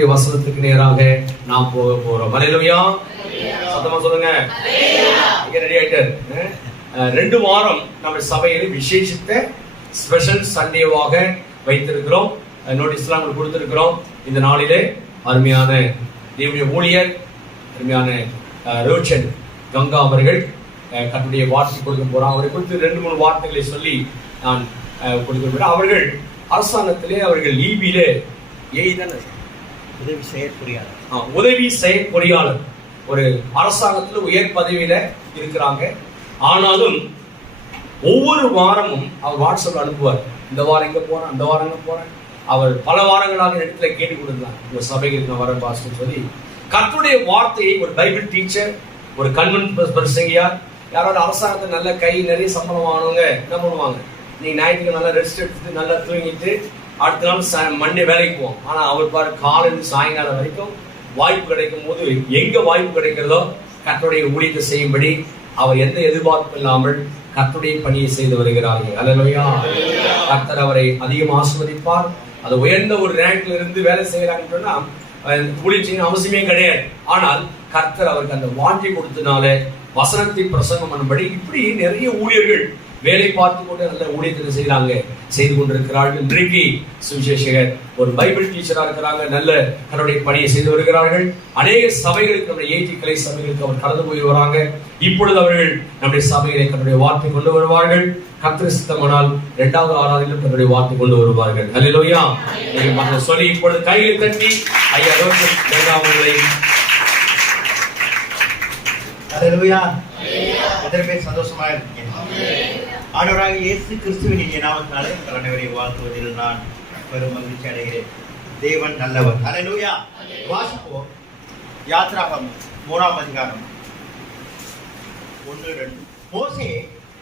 கர்த்தருடைய வசனத்துக்கு நேராக நாம் போக போறோம். அல்லேலூயா, சத்தமா சொல்லுங்க. ரெடி ஆயிட்டார். 2 வாரம் நம்ம சபையில் விசேஷித்த ஸ்பெஷல் சண்டேவாக வைத்திருக்கிறோம். நோட்டீஸ்லாம் உங்களுக்கு கொடுத்திருக்கிறோம். இந்த நாளிலே அருமையான தேவனுடைய ஊழியர் அருமையான ரோச்சன் கங்கா அவர்கள் கர்த்தருடைய வார்த்தை கொடுக்க போறார். அவரை குறித்து 2-3 வார்த்தைகளை சொல்லி நான் கொடுக்க. அவர்கள் அரசாங்கத்திலே அவர்கள் ஈபியிலே உதவி செயற்பொறியாளர் ஒரு அரசாங்கத்தில் உயர் பதவியில இருக்கிறாங்க. ஆனாலும் ஒவ்வொரு வாரமும் அவர் வாட்ஸ்அப்ல அனுப்புவார். இந்த வாரம் எங்க போறேன், அந்த வாரம் எங்க போறேன். அவர் பல வாரங்களாக இடத்துல கேட்டு கொடுக்கலாம், இந்த சபைக்கு நான் வர பாஸ்டர் சொல்லி. கர்த்தருடைய வார்த்தையை ஒரு பைபிள் டீச்சர், ஒரு கன்வென்ட் பிரசங்கியார், யாராவது அரசாங்கத்தை நல்ல கை நிறைய சம்பளம் வாங்கினவங்க என்ன பண்ணுவாங்க, நீங்க ஞாயிற்றுக்கு நல்லா ரெஸ்ட் எடுத்துட்டு நல்லா தூங்கிட்டு அடுத்த நாள் மண்டே வேலைக்கு போவோம். ஆனா அவர் பாரு காலையிலிருந்து சாயங்காலம் வரைக்கும் வாய்ப்பு கிடைக்கும் போது எங்க வாய்ப்பு கிடைக்கிறதோ கர்த்தருடைய ஊழியத்தை செய்யும்படி அவர் எந்த எதிர்பார்ப்பும் இல்லாமல் கர்த்தருடைய பணியை செய்து வருகிறார்கள். அல்லேலூயா. கர்த்தர் அவரை அதிகம் ஆசீர்வதிப்பார். அது உயர்ந்த ஒரு ரேங்க்ல இருந்து வேலை செய்யறாங்கன்னு சொன்னா ஊழியம் செய்ய அவசியமே கிடையாது. ஆனால் கர்த்தர் அவருக்கு அந்த வாஞ்சை கொடுத்தனால வசனத்தை பிரசங்கம் பண்ணும்படி இப்படி நிறைய ஊழியர்கள் வேலை பார்த்து கொண்டு நல்ல ஊழியத்தை செய்து கொண்டிருக்கிறார்கள். இன்றைக்கு சுவிசேஷகர் ஒரு பைபிள் டீச்சரா இருக்கிறாங்க, நல்ல கர்த்தருடைய பணியை செய்து வருகிறார்கள். அநேக சபைகளுக்கு, நம்முடைய ஏற்றி கலை சபைகளுக்கு அவர் கடந்து போய் வராங்க. இப்பொழுது அவர்கள் நம்முடைய சபைகளை கர்த்தருடைய வார்த்தை கொண்டு வருவார்கள். கர்த்தர் சித்தமானால் 2வது ஆராதனையிலும் கர்த்தருடைய வார்த்தை கொண்டு வருவார்கள். அல்லேலூயா. நீங்கள் சொல்லி இப்பொழுது கையை தட்டி ஐயா அவர்களை அல்லேலூயா. எத்தனை பேர் சந்தோஷமா இருக்கீங்க? ஆண்டவராக இயேசு கிறிஸ்துவின் இனிய நாமத்தினாலே உங்கள் அனைவரையும் வாழ்த்துவதில் நான் பெரும் மகிழ்ச்சி அடைகிறேன். தேவன் நல்லவர். அல்லேலூயா. வாசிப்போம். யாத்ராகமம் 3ஆம் அதிகாரம் 1-2. மோசே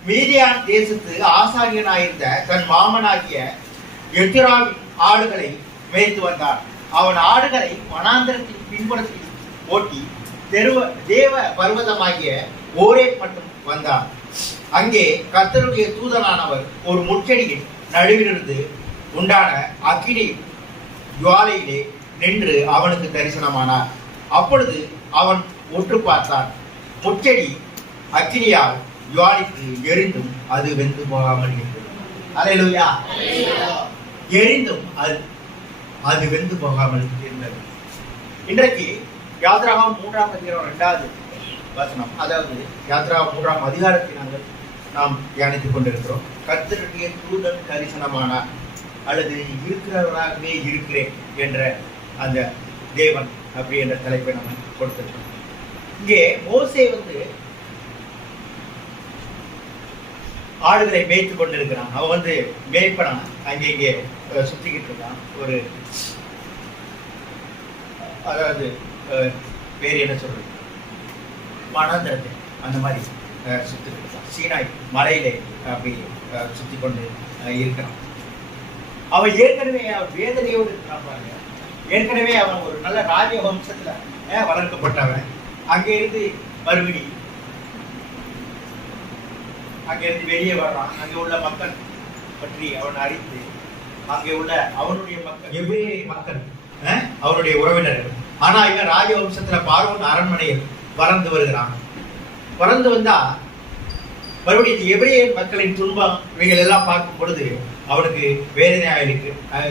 மீதியான் தேசத்து ஆசாரியனாயிருந்த தன் மாமனாகிய எத்திராவின் ஆடுகளை மேய்த்து வந்தான். அவன் ஆடுகளை வனாந்தரத்தின் பின்புறத்தில் ஓட்டி தேவ பர்வதமாகிய ஓரேப் மட்டும் வந்தான். அங்கே கர்த்தருடைய தூதனானவர் ஒரு முட்செடியின் நடுவிலிருந்து உண்டான அக்கினி ஜுவாலையிலே நின்று அவனுக்கு தரிசனமானார். அப்பொழுது அவன் உற்று பார்த்தான். முட்செடி அக்கினியால் ஜுவாலிக்கு எரிந்தும் அது வெந்து போகாமல் இருந்தது. அல்லேலூயா. எரிந்தும் அது வெந்து போகாமல் இருந்தது. இன்றைக்கு யாத்ராகமம் 3ஆம் அதிகாரம் 2வது வசனம், அதாவது யாத்ராகமம் 3ஆம் அதிகாரத்தை நாம் தியானித்துக் கொண்டிருக்கிறோம். கர்த்தருடைய தூதன் தரிசனமானார் அல்லது இருக்கிறவராகவே இருக்கிறேன் என்ற அந்த தேவன் அப்படி என்ற தலைப்பை நம்ம கொடுத்திருக்கோம். இங்கே மோசே ஆடுகளை மேய்த்து கொண்டிருக்கிறான். அவன் மேய்ப்பனா அங்கே இங்கே சுத்திக்கிட்டு இருக்கான். ஒரு அதாவது வேறு என்ன சொல்றது, வனாந்தரத்தை அந்த மாதிரி சுத்திட்டு இருக்கான். சீனாய் மலையிலே அப்படி சுத்தி கொண்டு இருக்கிறான். அவன் ஏற்கனவே வேதனையோடு இருக்கிறான் பாருங்க. ஏற்கனவே அவன் ஒரு நல்ல ராஜ வம்சத்துல வளர்க்கப்பட்டவன். அங்கிருந்து மறுபடி அங்கிருந்து வெளியே வர்றான். அங்கே உள்ள மக்கள் பற்றி அவன் அறிந்து, அங்கே உள்ள அவனுடைய மக்கள் எவ்வேறு மக்கள் அவனுடைய உறவினர்கள். ஆனா இவன் ராஜவம்சத்துல பார்வோன் அரண்மனையில் வளர்ந்து வருகிறான். வளர்ந்து வந்தா மறுபடியும் எபிரேயர் மக்களின் துன்பம் இவைகள் எல்லாம் பார்க்கும் பொழுது அவனுக்கு வேதனையாக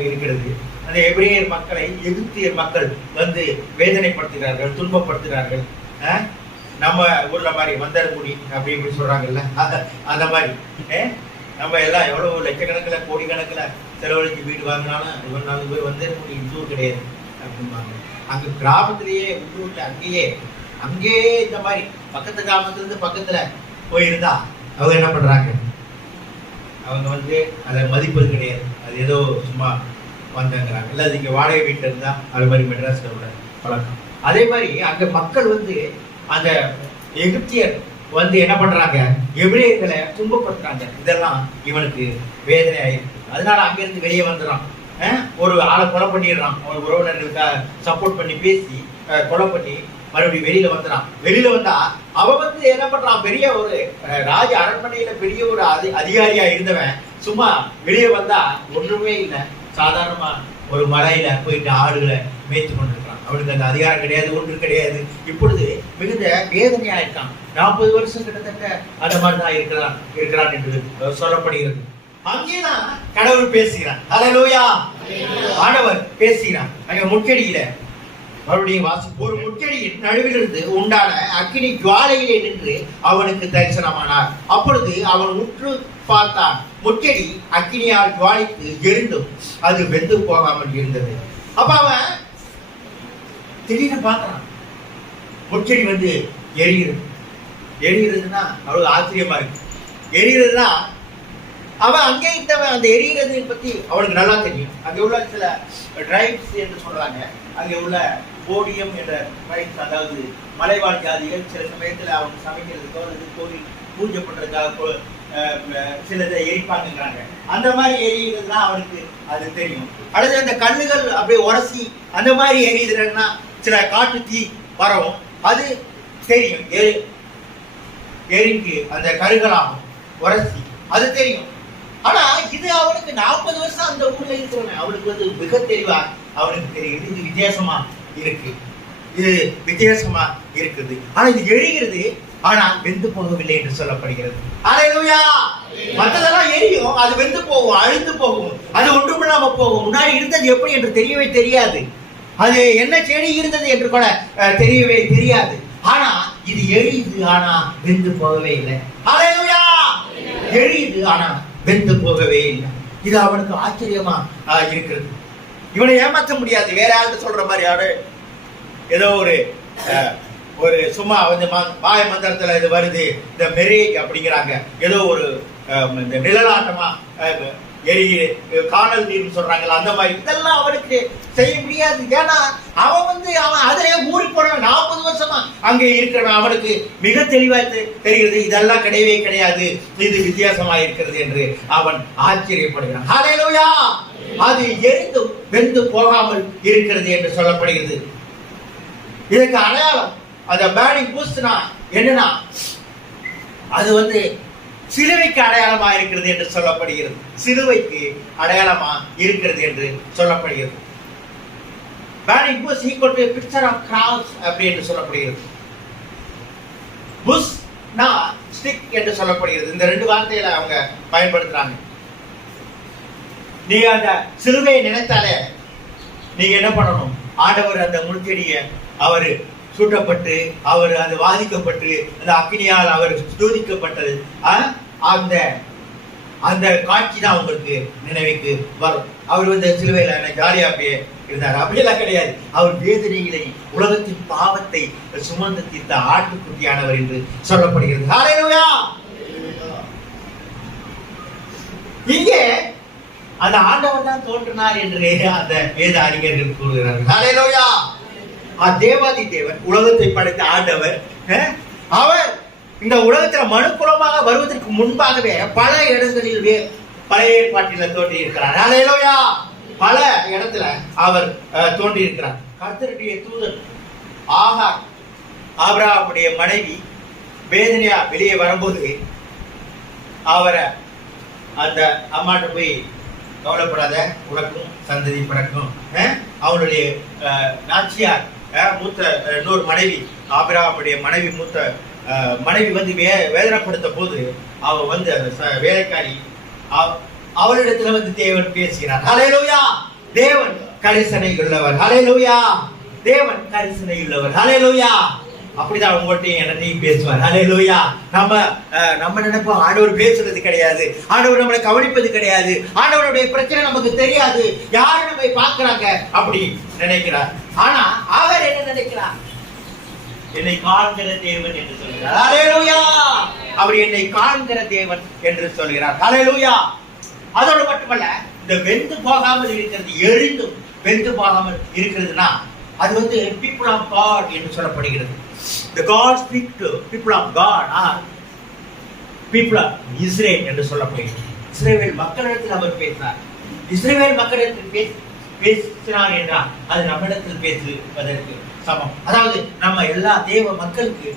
இருக்கிறது. அந்த எபிரேயர் மக்களை எகிப்தியர் மக்கள் வேதனைப்படுத்துகிறார்கள், துன்பப்படுத்துகிறார்கள். நம்ம ஊர்ல மாதிரி வந்தரமுடி அப்படி இப்படி சொல்றாங்கல்ல, அந்த மாதிரி நம்ம எல்லாம் எவ்வளவு லட்சக்கணக்கில் கோடிக்கணக்கில் செலவழிச்சு வீடு வாங்கினாலும் இவன் 4 பேர் வந்தரமுடி இந்தூர் கிடையாது அப்படிம்பாங்க. அங்க கிராமத்திலேயே உள்ளூர்ல அங்கேயே இந்த மாதிரி பக்கத்து கிராமத்திலிருந்து பக்கத்துல போயிருந்தா அவங்க என்ன பண்றாங்க, அவங்க அதை மதிப்பது கிடையாது. அது ஏதோ சும்மா வந்தாங்கிறாங்க. இல்லை அது இங்க வாடகை வீட்டுல இருந்தா அது மாதிரி மெட்ராஸ்ல உள்ள பழக்கம். அதே மாதிரி அங்க மக்கள் அந்த எகிப்தியர் என்ன பண்றாங்க, எபிரேயர்களை துன்பப்படுத்துறாங்க. இதெல்லாம் இவனுக்கு வேதனை ஆயிருக்கு. அதனால அங்கிருந்து வெளியே வந்துடுறான். ஒரு ஆளை கொலை பண்ணிடுறான். அவன் உறவினர்களுக்காக சப்போர்ட் பண்ணி பேசி கொலை பண்ணி மறுபடியும் வெளியில வந்துடான். வெளியில வந்தா அவன் என்ன பண்றான், பெரிய ஒரு ராஜ அரண்மனையில பெரிய ஒரு அதிகாரியா இருந்தவன் சும்மா வெளியே வந்தா ஒண்ணுமே இல்லை. சாதாரணமா ஒரு மலையில போயிட்டு ஆடுகளை மேய்த்து கொண்டிருக்கிறான். அவனுக்கு அந்த அதிகாரம் கிடையாது, ஒன்று கிடையாது. இப்பொழுது மிகுந்த வேதனையா இருக்கான். 40 வருஷம் கிட்டத்தட்ட அந்த மாதிரிதான் இருக்கிறான் என்று சொல்லப்படுகிறது. அங்கேதான் கடவுள் பேசுகிறான். ஹல்லேலூயா. ஆண்டவர் பேசுகிறான். அங்க முட்கெடியில மறுபடியும் ஒரு முட்கெடியின் நடுவிலிருந்து உண்டான அக்கினி ஜுவாலையிலே நின்று அவனுக்கு தரிசனமானார். அப்பொழுது அவன் உற்று பார்த்தான். முட்கெடி அக்கினியால் ஜுவாலித்து எரிந்தும் அது வெந்து போகாமல் இருந்தது. அப்ப அவன் திடீர்னு பார்க்கறான், முட்கெடி வந்து எரிகிறதுன்னா அவ்வளவு ஆச்சரியமா இருக்கு. எரிகிறதுனா அவன் அங்கே இருந்தவன் அந்த எரிகிறதை பத்தி அவனுக்கு நல்லா தெரியும். அங்கே உள்ள சில டிரைப்ஸ் என்று சொல்றாங்க. அங்கே உள்ள போடியம் என்ற டிரைப்ஸ், அதாவது மலைவாழ் ஜாதிகள் சில சமயத்துல அவங்க சமைக்கிறதுக்கோ அல்லது கோவில் பூஜை பண்றதுக்காக சிலதை எரிப்பாங்கிறாங்க. அந்த மாதிரி எரிகிறதுனா அவனுக்கு அது தெரியும். அடுத்து அந்த கண்ணுகள் அப்படியே உரசி அந்த மாதிரி எரியுதுன்னா சில காட்டு தீ வரவும் அது தெரியும். எரிக்கு அந்த கருகளாகும் உரசி அது தெரியும். ஆனா இது அவனுக்கு 40 வருஷம் அந்த ஊர்ல இருக்கிறவன், அவனுக்கு வந்து மிக தெளிவா அவனுக்கு தெரியுது. இது வித்தியாசமா இருக்கு, இது வித்தியாசமா இருக்குது. ஆனா இது எரிகிறது, ஆனா வெந்து போகவில்லை என்று சொல்லப்படுகிறது. ஹல்லேலூயா. மற்றதெல்லாம் எரியும், அது வெந்து போகும், அழிந்து போகும், அது ஒன்றுமில்லாம போகும். முன்னாடி இருந்தது எப்படி என்று தெரியவே தெரியாது. அது என்ன செடி இருந்தது என்று கூட தெரியவே தெரியாது. ஆனா இது எரியுது, ஆனா வெந்து போகவே இல்லை. ஹல்லேலூயா. எரியுது, ஆனா வெந்து போகவே இல்லை. இது அவனுக்கு ஆச்சரியமா இருக்கிறது. இவனை ஏமாற்ற முடியாது. வேற யாருக்கு சொல்ற மாதிரி யாரு ஏதோ ஒரு சும்மா வந்து மாய மந்திரத்துல இது வருது, இந்த மெரேஜ் அப்படிங்கிறாங்க, ஏதோ ஒரு இந்த நிழலாட்டமா காணல் நீர்னு சொல்றாங்கல்ல, அந்த மாதிரி இதெல்லாம் அவனுக்கு செய்ய முடியாது. ஏன்னா அவன் அதிலே ஊறி போன 40 வருஷமா அங்கே இருக்கிறவன். அவனுக்கு மிக தெளிவா தெரிகிறது, இதெல்லாம் கிடையவே கிடையாது, இது வித்தியாசமா இருக்கிறது என்று அவன் ஆச்சரியப்படுகிறான். ஹல்லேலூயா. அது எரிந்தும் வெந்து போகாமல் இருக்கிறது என்று சொல்லப்படுகிறது. இதுக்கு அடையாளம் அந்த பேர்னிங் புஷ்னா என்னன்னா அது சிலுவைக்கு அடையாளமா இருக்கிறது என்று சொல்லப்படுகிறது. சிலுவைக்கு அடையாளமா இருக்கிறது என்று சொல்லப்படுகிறது. burning bush equal to a picture of cross அப்படி என்று சொல்லப்படுகிறது. புஷ் நா ஸ்டிக் என்று சொல்லப்படுகிறது. இந்த ரெண்டு வார்த்தைகளை அவங்க பயன்படுத்துறாங்க. நீங்க அந்த சிலுவையை நினைத்தாலே நீங்க என்ன பண்ணணும்? ஆண்டவர் அந்த முள்செடியை அவர் சூட்டப்பட்டு அவர் அது வாதிக்கப்பட்டு அந்த அக்னியால் அவர் சோதிக்கப்பட்டது, அந்த அந்த காட்சி தான் உங்களுக்கு நினைவுக்கு வரும். அவர் சிலுவையில ஜாலியா அப்படியே இருந்தார். அப்படியெல்லாம் கிடையாது. அவர் வேதனைகளை உலகத்தின் பாவத்தை சுமந்து தீர்த்த ஆட்டுக்குட்டியானவர் என்று சொல்லப்படுகிறது. ஹல்லேலூயா. இங்கே அந்த ஆண்டவர் தான் தோன்றினார் என்று அந்த வேத அறிஞர்கள் கூறுகிறார்கள். ஹல்லேலூயா. தேவாதி தேவன் உலகத்தை படைத்த ஆண்டவர், அவர் இந்த உலகத்துல மனுக்குலமாக வருவதற்கு முன்பாகவே பல இடங்களில் பழைய ஏற்பாட்டில் தோன்றி இருக்கிறார். ஹல்லேலூயா. பல இடத்துல அவர் தோன்றி இருக்கிறார். கர்த்தருடைய தூதன் ஆகார், ஆபிரகாமுடைய மனைவி வேதனையா வெளியே வரும்போது அவரை அந்த அம்மாட்ட போய் கவலைப்படாத, உனக்கும் சந்ததி பிறக்கும், அவனுடைய நாச்சியார் மூத்த இன்னொரு மனைவி ஆபிரகாமுடைய மனைவி மூத்த மனைவி வேதனைப்படுத்த போது அவ அந்த வேலைக்காரி அவளிடத்துல தேவன் பேசுகிறார். ஹல்லேலூயா. தேவன் கரிசனை உள்ளவர். ஹல்லேலூயா. தேவன் கரிசனை உள்ளவர். ஹல்லேலூயா. அப்படிதான் உங்கள்கிட்டையும் என்னையும் பேசுவார். ஹல்லேலூயா. நம்ம நினைப்போம் ஆண்டவர் பேசுறது கிடையாது, ஆண்டவர் நம்மளை கவனிப்பது கிடையாது, ஆண்டவருடைய பிரச்சனை நமக்கு தெரியாது, யாரு நம்மை பார்க்கிறாங்க அப்படி நினைக்கிறார். ஆனா அவர் என்ன நினைக்கிறார்? என்னை காண்கிற தேவன் என்று சொல்கிறார். ஹல்லேலூயா. அவர் என்னை காண்கிற தேவன் என்று சொல்கிறார். ஹல்லேலூயா. அதோடு மட்டுமல்ல, இந்த வெந்து போகாமல் இருக்கிறது, எரிந்தும் வெந்து போகாமல் இருக்கிறதுனா அது people of God என்று சொல்லப்படுகிறது. The God speak to people of God or people of Israel என்று சொல்லப்படுகிறது. இஸ்ரவேல் மக்களிடத்தில் அவர் பேசினார். இஸ்ரவேல் மக்களிடத்தில் பேசினார் என்றால் அது நம்மிடத்தில் பேசுவதற்கு சமம். அதாவது நம்ம எல்லா தேவ மக்களுக்கு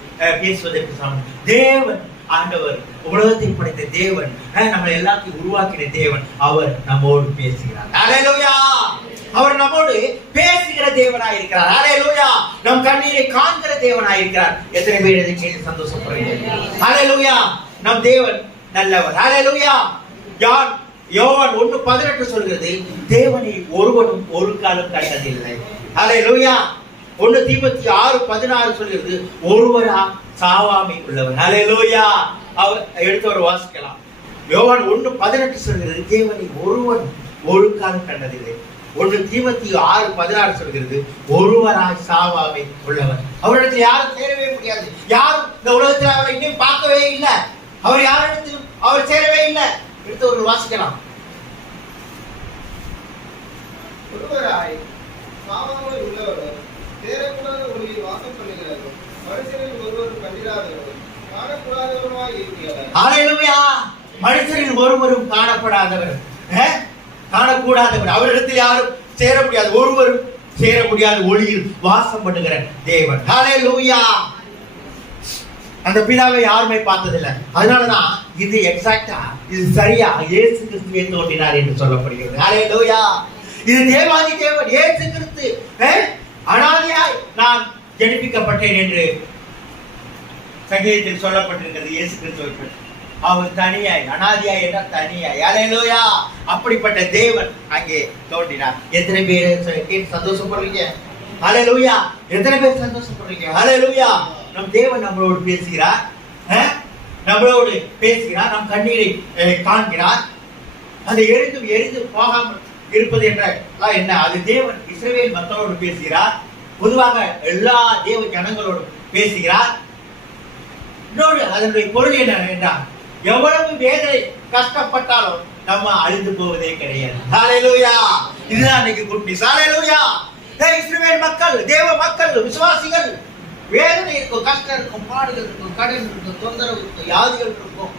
பேசுவதற்கு சமம். தேவன் ஆண்டவர், உலகத்தை படைத்த தேவன், நம்மளை எல்லாத்தையும் உருவாக்கின தேவன், அவர் நம்மோடு பேசுகிறார். ஹல்லேலூயா. அவர் நம்மோடு பேசுகிற தேவனாய் இருக்கிறார். ஹalleluya. நம் கண்ணீரை காண்கிற தேவனாய் இருக்கிறார். எத்தனை பேர் இதை கேட்டு சந்தோஷப்படுறீங்க? ஹalleluya. நம் தேவன் நல்லவர். ஹalleluya. யோவான் 1:18 சொல்கிறது, தேவனை ஒருவனும் ஒரு காலம் கண்டதில்லை. ஹalleluya. 1 தீமோத்தேயு 6:16 சொல்கிறது, ஒருவரா சாவாமை உள்ளவர். ஹalleluya. அவர் எடுத்தவர் வாசிக்கலாம். யோவான் 1:18 சொல்கிறது, தேவனை ஒருவன் ஒரு காலம் கண்டதில்லை. 1 தீமோத்தேயு 6:16 சொல்கிறது, ஒருவராய் சாவாமை உள்ளவர். அவரிடத்தில் யாரும் சேரவே முடியாது. யாரும் இந்த உலகத்தில் அவரை இன்னும் பார்க்கவே இல்லை. அவர் யாரிடத்திலும் அவர் சேரவே இல்லை. எடுத்தவர்கள் வாசிக்கலாம். ஒருவராய் சாவாமல் உள்ளவர், சேரக்கூடாத ஒளியில் வாசம் பண்ணுகிறவர், மனுஷரில் ஒருவரும் கண்டிராதவர், காணக்கூடாதவருமாய் இருக்கிறவர். ஹalleluya. மனுஷரில் ஒருவரும் காணப்படாதவர், காணக்கூடாதவர், அவரிடத்தில் யாரும் சேர முடியாது. ஒருவரும் சேர முடியாத ஒளியில் வாசம் பண்ணுகிற தேவன். ஹalleluya. அந்த பிதாவை யாருமே பார்த்ததில்லை. அதனாலதான் இது எக்ஸாக்டா, இது சரியா இயேசு கிறிஸ்துவே தோன்றினார் என்று சொல்லப்படுகிறது. ஹalleluya. இது தேவாதி தேவன் இயேசு கிறிஸ்து அனாதையாய் நான் ஜெனிப்பிக்கப்பட்டேன் என்று சங்கீதத்தில் சொல்லப்பட்டிருக்கிறது. இயேசு கிறிஸ்துவை அவர் தனியாய், அனாதியாய் என்ற தனியாய். ஹalleluya. அப்படிப்பட்ட தேவன் அங்கே தோன்றினார். எத்தனை பேர் கேட்டு சந்தோஷப்படுறீங்க? ஹalleluya. எத்தனை பேர் சந்தோஷப்படுறீங்க? ஹalleluya. நம் தேவன் நம்மளோடு பேசுகிறார், நம்மளோடு பேசுகிறார், நம் கண்ணீரை காண்கிறார். அது எரிந்து போகாமல் இருப்பது என்ற என்ன? அது தேவன் இஸ்ரவேல் மக்களோடு பேசுகிறார். பொதுவாக எல்லா தேவ ஜனங்களோடு பேசுகிறார். இன்னொரு அதனுடைய பொருள் என்ன என்றால், எவ்வளவு வேதனை கஷ்டப்பட்டாலும் நம்ம அழிந்து போவதே கிடையாது. ஹalleluya. இதுதான் இன்னைக்கு குட் நியூஸ். ஹalleluya. இஸ்ரவேல் மக்கள், தேவ மக்கள், விசுவாசிகள், வேதனை இருக்கும், கஷ்டம் இருக்கும், பாடுகள் இருக்கும், கடன் இருக்கும், தொந்தரவு இருக்கும், வியாதிகள் இருக்கும்,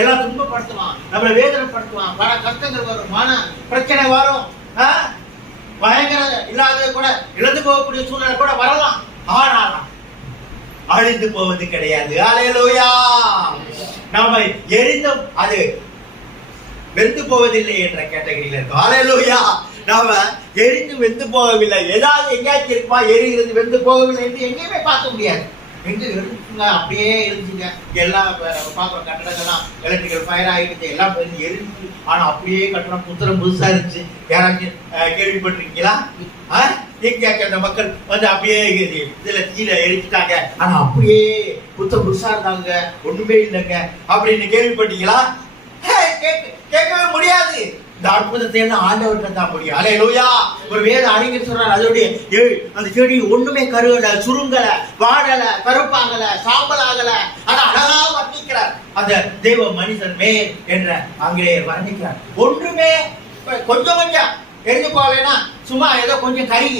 எல்லாம் துன்பப்படுத்துவான், நம்மளை வேதனைப்படுத்துவான், பல கஷ்டங்கள் வரும், மன பிரச்சனை வரும், பயங்கர இல்லாத கூட இழந்து போகக்கூடிய சூழ்நிலை கூட வரலாம். ஆனால் அழிந்து போவது கிடையாது. ஹalleluya. நாம எரிந்தும் அது வெந்து போவதில்லை என்ற கேட்டகரியில் இருக்கும். ஹalleluya. நாம எரிந்து வெந்து போகவில்லை. ஏதாவது எங்கேயாச்சும் இருக்குமா எரிகிறது வெந்து போகவில்லை என்று எங்கேயுமே பார்க்க முடியாது. எங்க இருந்துச்சுங்க, அப்படியே இருந்துச்சுங்க. எல்லாம் பார்க்குற கட்டடங்கள்லாம் எலக்ட்ரிக்கல் ஃபயர் ஆகிடுச்சு, எல்லாம் எரிஞ்சு. ஆனா அப்படியே கட்டணம் புத்தரம் புதுசா இருந்துச்சு. யாராச்சும் கேள்விப்பட்டிருக்கீங்களா? அந்த மக்கள் வந்து அப்படியே இதுல கீழே எரிச்சுட்டாங்க, ஆனா அப்படியே புத்தம் புதுசா இருந்தாங்க, ஒண்ணுமே இல்லைங்க அப்படின்னு கேள்விப்பட்டீங்களா? கேட்கவே முடியாது. இந்த அற்புதத்தை எல்லாம் ஆண்டவர்கிட்ட தான் முடியும். ஹalleluya. ஒரு வேத அறிஞர் சொல்றார், அதோடைய அந்த செடி ஒண்ணுமே கருகல, சுருங்கல, வாடல, கருப்பாங்கல, சாம்பலாகல, ஆனா அழகா வர்ணிக்கிறார் அந்த தேவ மனிதன் மேல் என்ற ஆங்கிலேயர் வர்ணிக்கிறார். ஒன்றுமே கொஞ்சம் எரிஞ்சு போகலன்னா சும்மா ஏதோ கொஞ்சம் கறி,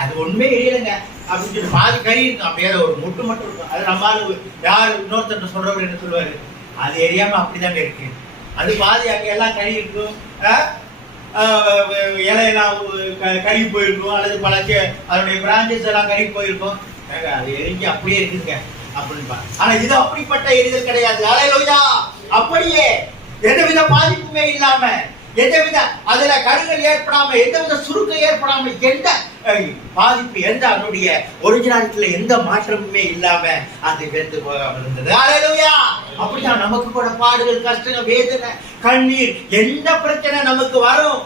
அது ஒண்ணுமே எரியலைங்க அப்படின்னு சொல்லி பாதி கறி இருக்கும், அப்படியே ஒரு முட்டு மட்டும் இருக்கும். அது நம்மளால யார் இன்னொருத்தர் சொல்றவர் என்ன சொல்லுவாரு, அது எரியாம அப்படிதாங்க இருக்கு, அது பாதி அங்கே எல்லாம் கறி இருக்கும், இலையெல்லாம் கறி போயிருக்கும், அல்லது பல அதனுடைய பிரான்சஸ் எல்லாம் கறி போயிருக்கும், அது எரிஞ்சு அப்படியே இருக்குங்க அப்படின்னு. ஆனா இது அப்படிப்பட்ட எரிதல் கிடையாது. ஹalleluya. அப்படியே எந்தவித பாதிப்புமே இல்லாம, எந்தவித அதுல கருகள் ஏற்படாம, எந்தவித சுருக்கம் ஏற்படாம, எந்த பாதிப்பு, எந்த அதனுடைய ஒரிஜினாலிட்டியில எந்த மாற்றமுமே இல்லாம அது வெந்து போகாம இருந்தது. ஹalleluya. அப்படிதான் நமக்கு கூட பாடுகள், கஷ்டங்கள், வேதனை, கண்ணீர், எந்த பிரச்சனை நமக்கு வரும்,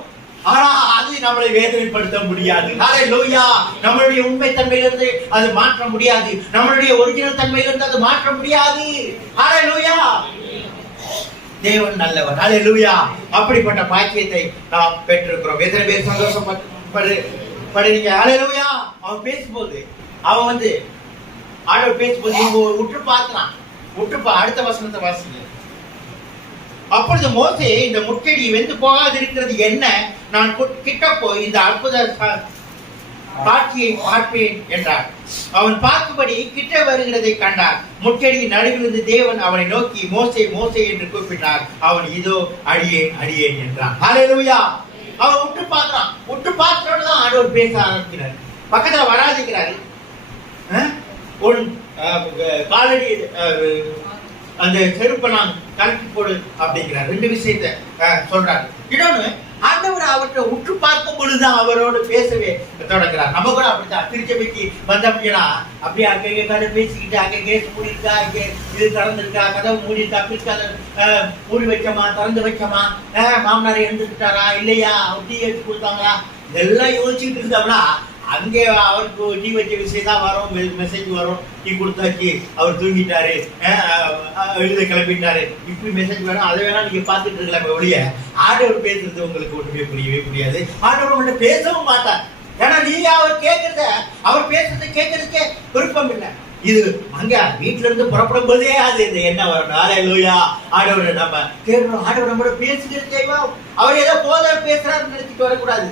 ஆனா அது நம்மளை வேதனைப்படுத்த முடியாது. ஹalleluya. நம்மளுடைய உண்மை தன்மையிலிருந்து அது மாற்ற முடியாது, நம்மளுடைய ஒரிஜினல் தன்மையிலிருந்து அது மாற்ற முடியாது. ஹalleluya. தேவன் நல்லவர். ஹalleluya. அப்படிப்பட்ட பாக்கியத்தை நாம் பெற்றிருக்கிறோம். எத்தனை பேர் சந்தோஷப்படுறீங்க? ஹalleluya. அவன் பேசும்போது, அவன் வந்து ஆண்டவர் பேசும்போது இவங்க உற்று பார்க்கிறான். அடுத்த வசனத்தை வாசிங்க. அப்பொழுது மோசே, இந்த முட்செடி வெந்து போகாது இருக்கிறது என்ன? நான் கிட்ட போய் இந்த அற்புத காட்சியை பார்ப்பேன் என்றார். அவன் பார்க்கும்படி கிட்ட வருகிறதை கண்டார். முட்செடியின் நடுவிலிருந்து தேவன் அவனை நோக்கி, மோசே மோசே என்று கூப்பிட்டார். அவன் இதோ அடியேன் அடியேன் என்றான். ஹalleluya. அவன் உற்று பார்க்கிறான். உற்று பார்த்தோடு தான் ஆண்டவர் பேச ஆரம்பிக்கிறார். பக்கத்துல வராதிக்கிறாரு. காலடி அந்த செருப்பை நான் கலக்கி போடு அப்படிங்கிறார். ரெண்டு விஷயத்த சொல்றாரு. இன்னொன்னு, ஆண்டவர் அவற்றை உற்று பார்க்கும் பொழுதுதான் அவரோடு பேசவே தொடங்குறார். நம்ம கூட அப்படித்தான் திருச்சபைக்கு வந்தோம்னா அப்படியே அங்கே கதை பேசிக்கிட்டு அங்கே கேஸ் மூடிருக்கா, இங்கே இது திறந்துருக்கா, கதவு மூடிருக்கா, பிரிக்காத மூடி வைக்கமா, திறந்து வைக்கமா, மாமனார் எழுந்துக்கிட்டாரா இல்லையா, அவர் டீ வச்சு கொடுத்தாங்களா, இதெல்லாம் யோசிச்சுட்டு இருந்தோம்னா அங்கே அவருக்கு டீ வச்ச விஷயம் தான் வரும், மெசேஜ் வரும், டீ கொடுத்தாச்சு அவர் தூங்கிட்டாரு, எழுத கிளம்பிட்டாரு, இப்படி மெசேஜ் வரும். அதை வேணா நீங்க பார்த்துட்டு இருக்கலாமே ஒழிய ஆண்டவர் பேசுறது உங்களுக்கு ஒன்றுமே புரியவே புரியாது. ஆண்டவர் உங்கள்கிட்ட பேசவும் மாட்டார். ஏன்னா நீங்க அவர் பேசுறதை கேட்கறதுக்கே விருப்பம் இல்லை. இது அங்க வீட்டுல இருந்து புறப்படும் போதே அது இந்த என்ன வரணும், ஹல்லேலூயா, ஆண்டவர் நம்ம கேட்கணும், ஆண்டவர் நம்மளோட பேசுகிறது தெய்வா, அவர் ஏதோ போதவர் பேசுறாருன்னு நினைச்சிட்டு வரக்கூடாது.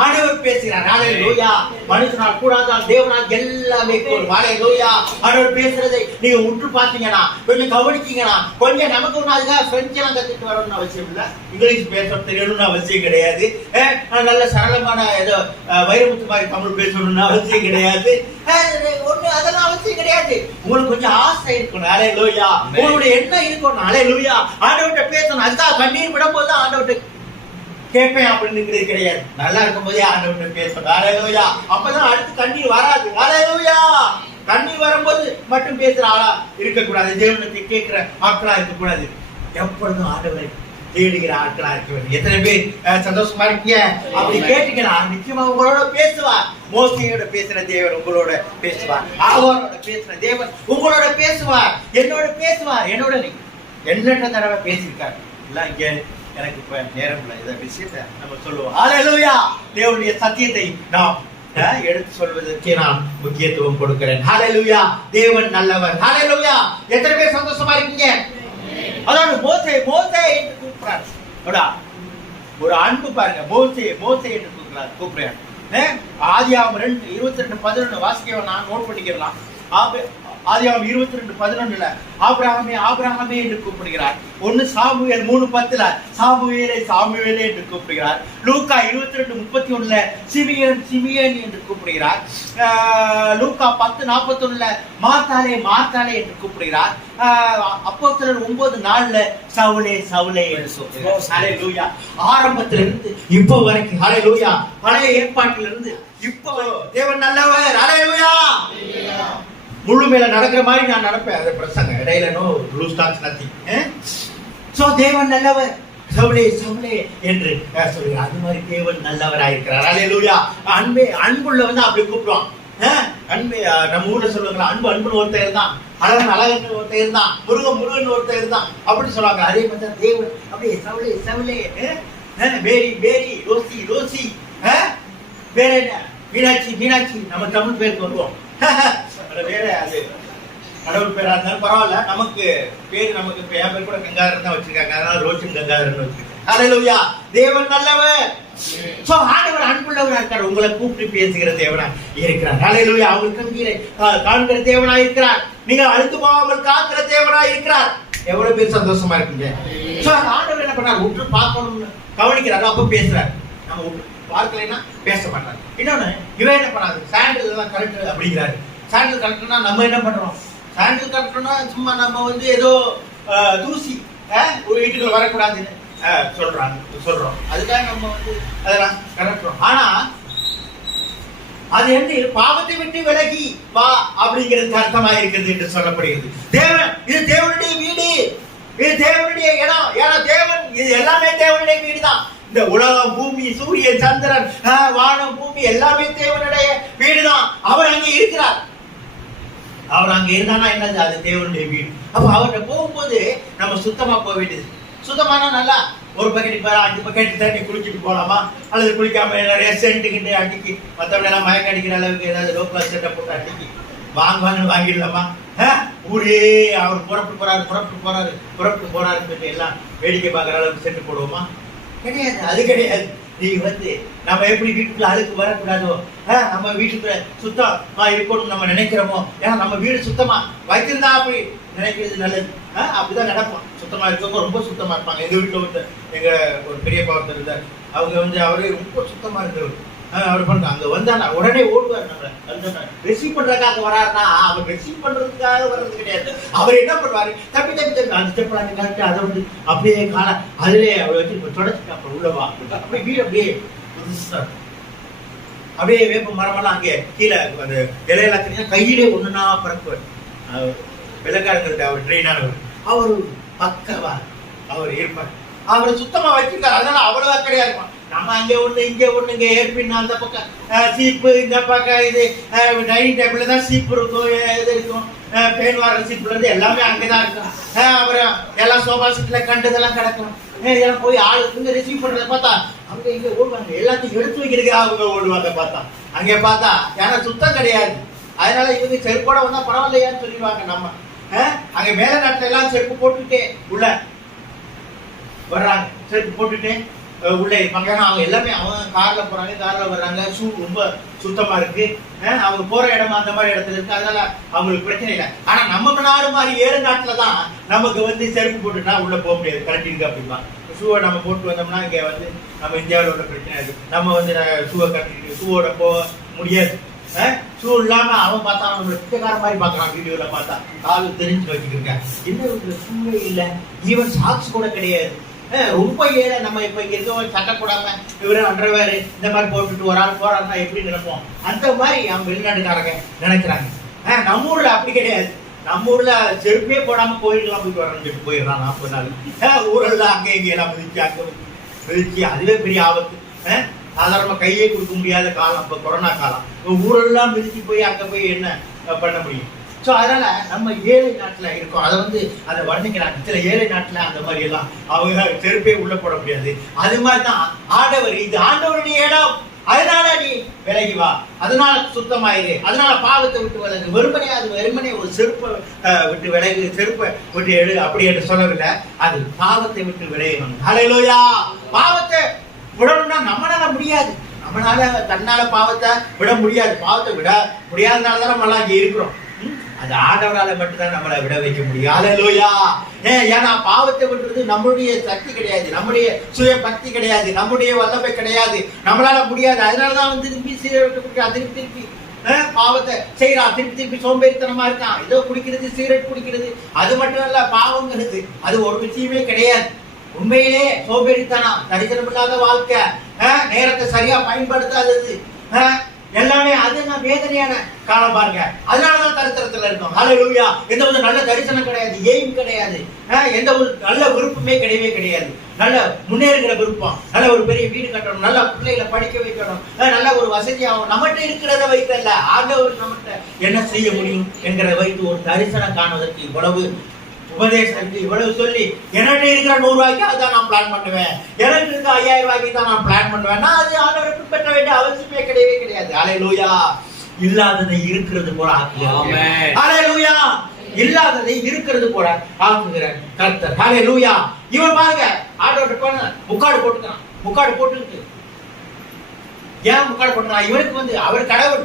ஆண்டவர் பேசுகிறார், ஹல்லேலூயா. மனுஷனால் கூடாதால் தேவனால் எல்லாமே கூடும், ஹல்லேலூயா. ஆண்டவர் பேசுறதை நீங்க உற்று பார்த்தீங்கன்னா, கொஞ்சம் கவனிச்சீங்கன்னா, கொஞ்சம் நமக்கு ஒண்ணு அதுக்காக பிரெஞ்சு எல்லாம் கத்துட்டு வரணும்னு அவசியம் இல்லை, இங்கிலீஷ் பேச தெரியணும்னு அவசியம் கிடையாது, நல்ல சரளமான ஏதோ வைரமுத்து மாதிரி தமிழ் பேசணும்னு அவசியம் கிடையாது, ஒண்ணு அதெல்லாம் அவசியம் கிடையாது. உங்களுக்கு கொஞ்சம் ஆசை இருக்கணும், ஹல்லேலூயா. உங்களுடைய எண்ணம் இருக்கணும், ஹல்லேலூயா. ஆண்டவர்கிட்ட பேசணும். அதுக்காக கண்ணீர் விடும் போது ஆண்டவர்கிட்ட கேட்பேன் அப்படின்னு கிடையாது. நல்லா இருக்கும் போதே ஆண்டவர்கிட்ட பேசணும், ஹல்லேலூயா. அப்பதான் அடுத்து கண்ணீர் வராது, ஹல்லேலூயா. கண்ணீர் வரும்போது மட்டும் பேசுற ஆளா இருக்கக்கூடாது, தேவனத்தை கேட்கிற ஆட்களா இருக்கக்கூடாது, எப்பொழுதும் ஆண்டவரை தேடுகிற ஆட்களா இருக்க வேண்டும். எத்தனை பேர் சந்தோஷமா இருக்கீங்க? அப்படி கேட்டீங்கன்னா நிச்சயமா உங்களோட பேசுவார். மோசையோட பேசுற தேவன் உங்களோட பேசுவார், ஆரோனோட பேசுற தேவன் உங்களோட பேசுவார், என்னோட பேசுவார், என்னோட எண்ணற்ற தடவை பேசியிருக்காரு. எல்லாம் இங்க எனக்கு இப்ப நேரம் இல்லை, இதை விஷயத்தை நம்ம சொல்லுவோம், ஹல்லேலூயா. தேவனுடைய சத்தியத்தை நாம் எடுத்து சொல்வதற்கு நான் முக்கியத்துவம் கொடுக்கிறேன், ஹல்லேலூயா. தேவன் நல்லவர், ஹல்லேலூயா. எத்தனை பேர் சந்தோஷமா இருக்கீங்க? அதாவது மோசே மோசே என்று கூப்பிடுறாரு. ஒரு அன்பு பாருங்க, மோசே மோசே என்று கூப்பிடுறாரு. ஆதியாகமம் 22:11 வாசிக்க நான் நோட் பண்ணிக்கலாம். ஆதியாகமம் 22:11 ஆபிரகாமே ஆபிரகாமே என்று கூப்பிடுகிறார். 1 சாமுவேல் 3:10 சாமுவேலே சாமுவேலே என்று கூப்பிடுகிறார். லூக்கா 22:31 சிமியன் சிமியன் என்று கூப்பிடுகிறார். லூக்கா 10:41 மார்த்தாளே மார்த்தாளே என்று கூப்பிடுகிறார். அப்போஸ்தலர் 9:4 சவுலே சவுலே என்று கூப்பிடுகிறார். ஹல்லேலூயா. ஆரம்பத்திலிருந்து இப்போ வரைக்கும், ஹல்லேலூயா, பழைய ஏற்பாட்டிலிருந்து இப்போ தேவன் நல்லவர், ஹல்லேலூயா. முழுமையில நடக்கிற மாதிரி நான் நடப்பேன், அதை பிரசங்க இடையில no loose talks nothing. So தேவன் நல்லவர், சவுலே சவுலே என்று சொல்கிறார். அது மாதிரி தேவன் நல்லவராயிருக்கிறார், ஹல்லேலூயா. அன்பே அன்புள்ள வந்து அப்படி கூப்பிடுவான். அன்பே நம்ம ஊர்ல சொல்லுவாங்களா, அன்பு அன்புன்னு ஒருத்தர் இருந்தான், அழகன் அழகன் ஒருத்தர் இருந்தான், முருகன் முருகன் ஒருத்தர் இருந்தான், அப்படி சொல்லுவாங்க. அதே மாதிரி தேவன் அப்படியே சவுலே சவுலே, பேரி பேரி, ரோசி ரோசி, வேற என்ன மீனாட்சி மீனாட்சி. நம்ம தமிழ் பேருக்கு வருவோம், வேற அது கடவுள் பேரா இருந்தாலும் பரவாயில்ல, நமக்கு பேரு நமக்கு என் பேர் கூட கங்காதரன் தான் வச்சிருக்காங்க, அதனால ரோஷன் கங்காதரன் வச்சிருக்காங்க, ஹல்லேலூயா. தேவன் நல்லவர். சோ ஆண்டவர் அன்புள்ளவரா இருக்கார், உங்களை கூப்பிட்டு பேசுகிற தேவனா இருக்கிறார், ஹல்லேலூயா. அவங்களுக்கு கண்ணீரை காண்கிற தேவனா இருக்கிறார், நீங்க அழுத்து போகாமல் காக்கிற தேவனா இருக்கிறார். எவ்வளவு பேர் சந்தோஷமா இருக்குங்க. சோ ஆண்டவர் என்ன பண்ணார், உற்று பார்க்கணும்னு கவனிக்கிறாரு, அப்ப பேசுறாரு. நம்ம உற்று பார்க்கலைன்னா பேச மாட்டாரு. இன்னொன்னு, இவன் என்ன பண்ணாரு, சாண்டில் எல்லாம் கரெக்ட் அப்படிங்கிறாரு. சாண்டில் கரெக்ட்னா நம்ம என்ன பண்றோம், சாண்டில் கரெக்ட்னா சும்மா நம்ம வந்து ஏதோ தூசி வீட்டுக்குள்ள வரக்கூடாதுன்னு சொல்றோம். அதுக்காக நம்ம வந்து அதெல்லாம் கரெக்டோம். ஆனா அது என்ன, பாவத்தை விட்டு விலகி வா அப்படிங்கிறது அர்த்தமா இருக்கிறது என்று சொல்லப்படுகிறது. தேவன், இது தேவனுடைய வீடு, இது தேவனுடைய இடம். ஏன்னா தேவன், இது எல்லாமே தேவனுடைய வீடு தான். இந்த உலகம், பூமி, சூரியன், சந்திரன், வானம், பூமி எல்லாமே தேவனுடைய வீடுதான். அவர் அங்கே இருக்கிறார். அவர் அங்க இருந்தானா என்னது, அது தேவனுடைய வீடு. அப்ப அவர்கிட்ட போகும்போது நம்ம சுத்தமா போக வேண்டியது. சுத்தமானா நல்லா ஒரு பக்கெட் 5 பக்கெட் தண்ணி குளிச்சுட்டு போலாமா, அல்லது குளிக்காம நிறைய சென்ட்டுக்கிட்டு அடிக்கி மற்றவங்க எல்லாம் மயக்க அடிக்கிற அளவுக்கு ஏதாவது லோ கிளாஸ் செட்டை போட்டு அடிக்கி வாங்குவான்னு வாங்கிடலாமா? ஊரே அவர் புறப்பட்டு போறாருன்னு எல்லாம் வேடிக்கை பார்க்குற அளவுக்கு செட்டு போடுவோமா? கிடையாது, அது கிடையாது. நீங்க வந்து நம்ம எப்படி வீட்டுக்குள்ள அழுக்கு வரக்கூடாதோ, நம்ம வீட்டுக்குள்ள சுத்தமா இருக்கணும் நம்ம நினைக்கிறோமோ, ஏன்னா நம்ம வீடு சுத்தமா வைத்திருந்தா அப்படி நினைக்கிறது நல்லது. அப்படிதான் நடப்போம். சுத்தமா இருக்கவங்க ரொம்ப சுத்தமா இருப்பாங்க. எங்க வீட்டுல எங்க ஒரு பெரிய பாவத்தர் இருந்தார், அவங்க வந்து அவரே ரொம்ப சுத்தமா இருந்தவர். அவர் பண்ணுங்க அங்க வந்தானா உடனே ஓடுவார். நம்மள ரிசீவ் பண்றதுக்காக வராருன்னா அவர் ரிசீவ் பண்றதுக்காக வர்றது கிடையாது. அவர் என்ன பண்ணுவாரு, தப்பி தப்பி தப்பி அந்த ஸ்டெப் கரெக்ட் அதை வந்து அப்படியே காண அதுலயே அவரை வச்சு தொடச்சு அப்புறம் உள்ளவா அப்படியே வீடு அப்படியே புதுசா அப்படியே வேப்ப மரமெல்லாம் அங்கே கீழே அந்த இலையெல்லாம் கையிலே ஒண்ணுன்னா பறக்குவார். வெள்ளக்காரங்களுக்கு அவர் ட்ரெயினானவர். அவர் பக்கவா அவர் இருப்பார். அவரை சுத்தமா வச்சிருக்காரு. அதனால அவ்வளவு அக்கறையா இருப்பான். நம்ம அங்கே ஒண்ணு இங்கே ஒண்ணு, இங்க ஏற்பின் அந்த பக்கம் சீப்பு, இந்த பக்கம் இது டைனிங் டேபிள்ல தான் சீப்பு இருக்கும், இது இருக்கும், பேன் வார சீப்புல இருந்து எல்லாமே அங்கேதான் இருக்கும். அப்புறம் எல்லாம் சோபா சீட்ல கண்டதெல்லாம் கிடக்கும். இதெல்லாம் போய் ஆளுக்கு ரிசீவ் பண்றத பார்த்தா அங்க இங்க ஓடுவாங்க. எல்லாத்தையும் எடுத்து வைக்கிறதுக்காக அவங்க ஓடுவாங்க. பார்த்தா அங்கே பார்த்தா ஏன்னா சுத்தம் கிடையாது. அதனால இவங்க செருப்போட வந்தா பரவாயில்லையான்னு சொல்லிடுவாங்க. நம்ம அங்க மேல நாட்டுல எல்லாம் செருப்பு போட்டுட்டே உள்ள வர்றாங்க. செருப்பு போட்டுட்டு உள்ள இருப்பாங்க. ஏன்னா அவங்க எல்லாமே அவங்க கார்ல போறாங்க, கார்ல வர்றாங்க, ஷூ ரொம்ப சுத்தமா இருக்கு. அவங்க போற இடமா அந்த மாதிரி இடத்துல இருக்கு. அதனால அவங்களுக்கு பிரச்சனை இல்லை. ஆனா நம்ம நாடு மாதிரி 7 நாட்டுல தான் நமக்கு வந்து செருப்பு போட்டுட்டா உள்ள போக முடியாது, கரெக்டிங்க அப்படிமா. ஷூவை நம்ம போட்டு வந்தோம்னா இங்க வந்து நம்ம இந்தியாவில் உள்ள பிரச்சனை இருக்கு. நம்ம வந்து ஷூவை கட்டிட்டு ஷூவோட போக முடியாது. ஷூ இல்லாம அவன் பார்த்தா அவன் பிச்சைக்கார மாதிரி பாக்குறான். வீடியோல பார்த்தா கால் தெரிஞ்சு வச்சுக்கிருக்கேன். என்ன ஷூவே இல்லை, ஈவன் சாக்ஸ் கூட கிடையாது. ரொம்ப ஏழை. நம்ம இப்ப இங்க இருக்கவங்க சட்டை போடாம இவரு அண்டர்வேர் இந்த மாதிரி போட்டுட்டு ஒரு ஆள் போறாருன்னா எப்படி நினைப்போம், அந்த மாதிரி அவங்க வெளிநாட்டுக்காரங்க நினைக்கிறாங்க. நம்ம ஊர்ல அப்படி கிடையாது. நம்ம ஊர்ல செருப்பே போடாம கோயிலுக்கெல்லாம் போயிட்டு வரணும்னு சொல்லிட்டு போயிடறான் 40 நாள். ஊரெல்லாம் அங்கே இங்கே எல்லாம் மிதிச்சு அங்க மிதிச்சு அதுவே பெரிய ஆபத்து. சாதாரண கையே கொடுக்க முடியாத காலம் இப்ப கொரோனா காலம். ஊரெல்லாம் மிதிச்சு போய் அங்க போய் என்ன பண்ண முடியும்? ஸோ அதனால நம்ம ஏழை நாட்டுல இருக்கோம். அதை வந்து அதை வர்ணிக்கிறாங்க. சில ஏழை நாட்டுல அந்த மாதிரி எல்லாம் அவங்க செருப்பே உள்ள போட முடியாது. அது மாதிரிதான் ஆண்டவர், இது ஆண்டவருடைய இடம், அதனால நீ விலகி வா, அதனால சுத்தமாயிரு, அதனால பாவத்தை விட்டு விலகு. வெறுமனே ஒரு செருப்பை விட்டு விலகு, செருப்பை விட்டு எடு அப்படி என்று சொல்லவில்லை. அது பாவத்தை விட்டு விலகணும். ஹல்லேலூயா. பாவத்தை விடணும்னா நம்மளால முடியாது. நம்மளால தன்னால பாவத்தை விட முடியாது. பாவத்தை விட முடியாதனால நம்ம எல்லாம் இங்க இருக்கிறோம். அது ஆண்டவரால மட்டும்தான் நம்மளை விட வைக்க முடியும். ஹல்லேலூயா. ஏன்னா பாவத்தை விடுறது நம்மளுடைய சக்தி கிடையாது, நம்முடைய சுய பக்தி கிடையாது, நம்முடைய வல்லமை கிடையாது, நம்மளால முடியாது. அதனாலதான் வந்து திருப்பி சீரட் திருப்பி பாவத்தை செய்யறான். திருப்பி சோம்பேறித்தனமா இருக்கான். ஏதோ குடிக்கிறது, சீரட் குடிக்கிறது. அது மட்டும் இல்ல, பாவங்கிறது அது ஒரு விஷயமே கிடையாது. உண்மையிலே சோம்பேறித்தனம், தரிசனம் இல்லாத வாழ்க்கை, நேரத்தை சரியா பயன்படுத்தாதது, எல்லாமே அது நான் வேதனையான காலம் பாருங்க. அதனாலதான் தரித்திரத்துல இருக்கும். ஹல்லேலூயா. எந்த ஒரு நல்ல தரிசனம் கிடையாது, எய்ம் கிடையாது, எந்த ஒரு நல்ல விருப்பமே கிடையவே கிடையாது. நல்ல முன்னேறுகிற விருப்பம், நல்ல ஒரு பெரிய வீடு கட்டணும், நல்ல பிள்ளைகளை படிக்க வைக்கணும், நல்ல ஒரு வசதியாகும், நம்மகிட்ட இருக்கிறத வைத்தல்ல, ஆண்டவர் நம்மகிட்ட என்ன செய்ய முடியும் என்கிறத வைத்து ஒரு தரிசனம் காணுவதற்கு இவ்வளவு உபதேசம், இவ்வளவு சொல்லி எனக்கு இருக்கிற 100 ரூபாய்க்காக தான் நான் பிளான் பண்ணுவேன், எனக்கு இருக்க 5000 ரூபாய்க்கு தான் நான் பிளான் பண்ணுவேன். அது ஆண்டவரை பின்பற்ற வேண்டிய அவசியமே கிடையவே கிடையாது. ஹல்லேலூயா. இல்லாததை இருக்கிறது போல ஆக்குகிறார். ஹல்லேலூயா. இல்லாததை இருக்கிறது போல ஆக்குகிற கர்த்தர். ஹல்லேலூயா. இவன் பாருங்க, ஆண்டவர்கிட்ட போன முக்காடு போட்டுக்கிறான். முக்காடு போட்டுக்கிட்டு ஏன் முக்காடு போட்டுறான்? இவனுக்கு வந்து அவர் கடவுள்,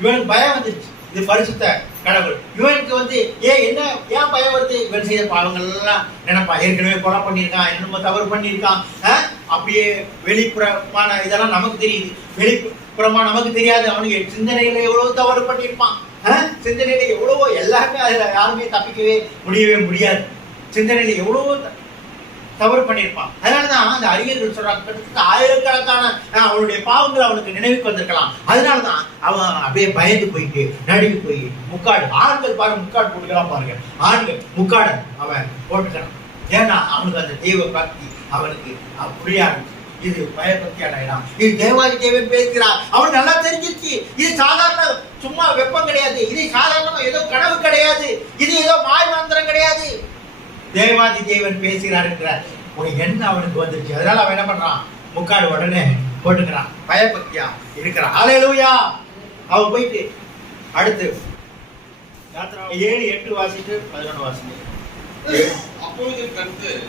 இவனுக்கு பயம் வந்துருச்சு. இது பரிசுத்த கடவுள். இவனுக்கு வந்து ஏன் பயம் வருது? இவன் செய்த பாவங்கள் எல்லாம் நினைப்பா. ஏற்கனவே கொலை பண்ணியிருக்கான், என்னமோ தவறு பண்ணியிருக்கான். அப்படியே வெளிப்புறமான இதெல்லாம் நமக்கு தெரியுது, வெளிப்புறமா நமக்கு தெரியாது. அவனுக்கு சிந்தனையில எவ்வளவு தவறு பண்ணியிருப்பான். சிந்தனையில எவ்வளவோ, எல்லாருமே அதுல யாருமே தப்பிக்கவே முடியவே முடியாது. சிந்தனையில எவ்வளவோ தவறு பண்ணியிருப்பான். அதனாலதான் அந்த அறிஞர்கள் சொல்றாங்க, ஆயிரக்கணக்கான அவனுடைய பாவங்கள் அவனுக்கு நினைவுக்கு வந்திருக்கலாம். அதனாலதான் அவன் அப்படியே பயந்து போயிட்டு நடுங்கி போய் முக்காடு, ஆண்கள் பாருங்க முக்காடு போட்டுக்கலாம் பாருங்க, ஆண்கள் முக்காடு அவன் போட்டுக்கிறான். ஏன்னா அவனுக்கு அந்த தெய்வ பக்தி அவனுக்கு அப்படியா இது பயபக்தியான இடம். இது தேவாதி தேவன் பேசுகிறார். அவனுக்கு நல்லா தெரிஞ்சிருச்சு, இது சாதாரண சும்மா வெப்பம் கிடையாது, இது சாதாரணமா ஏதோ கனவு கிடையாது, இது ஏதோ மாய் மந்திரம் கிடையாது, தேவாதி தேவன் பேசுகிறார் என்கிறார் ஒரு எண்ணம் அவனுக்கு வந்துருச்சு. அதனால அவன் என்ன பண்றான்? முக்காடு உடனே போட்டுக்கிறான், பயபக்தியா இருக்கிறான். ஹல்லேலூயா. அவன் போயிட்டு அடுத்து 7-8 வாசிட்டு 11 வாசிட்டு. அப்பொழுது கர்த்தர்,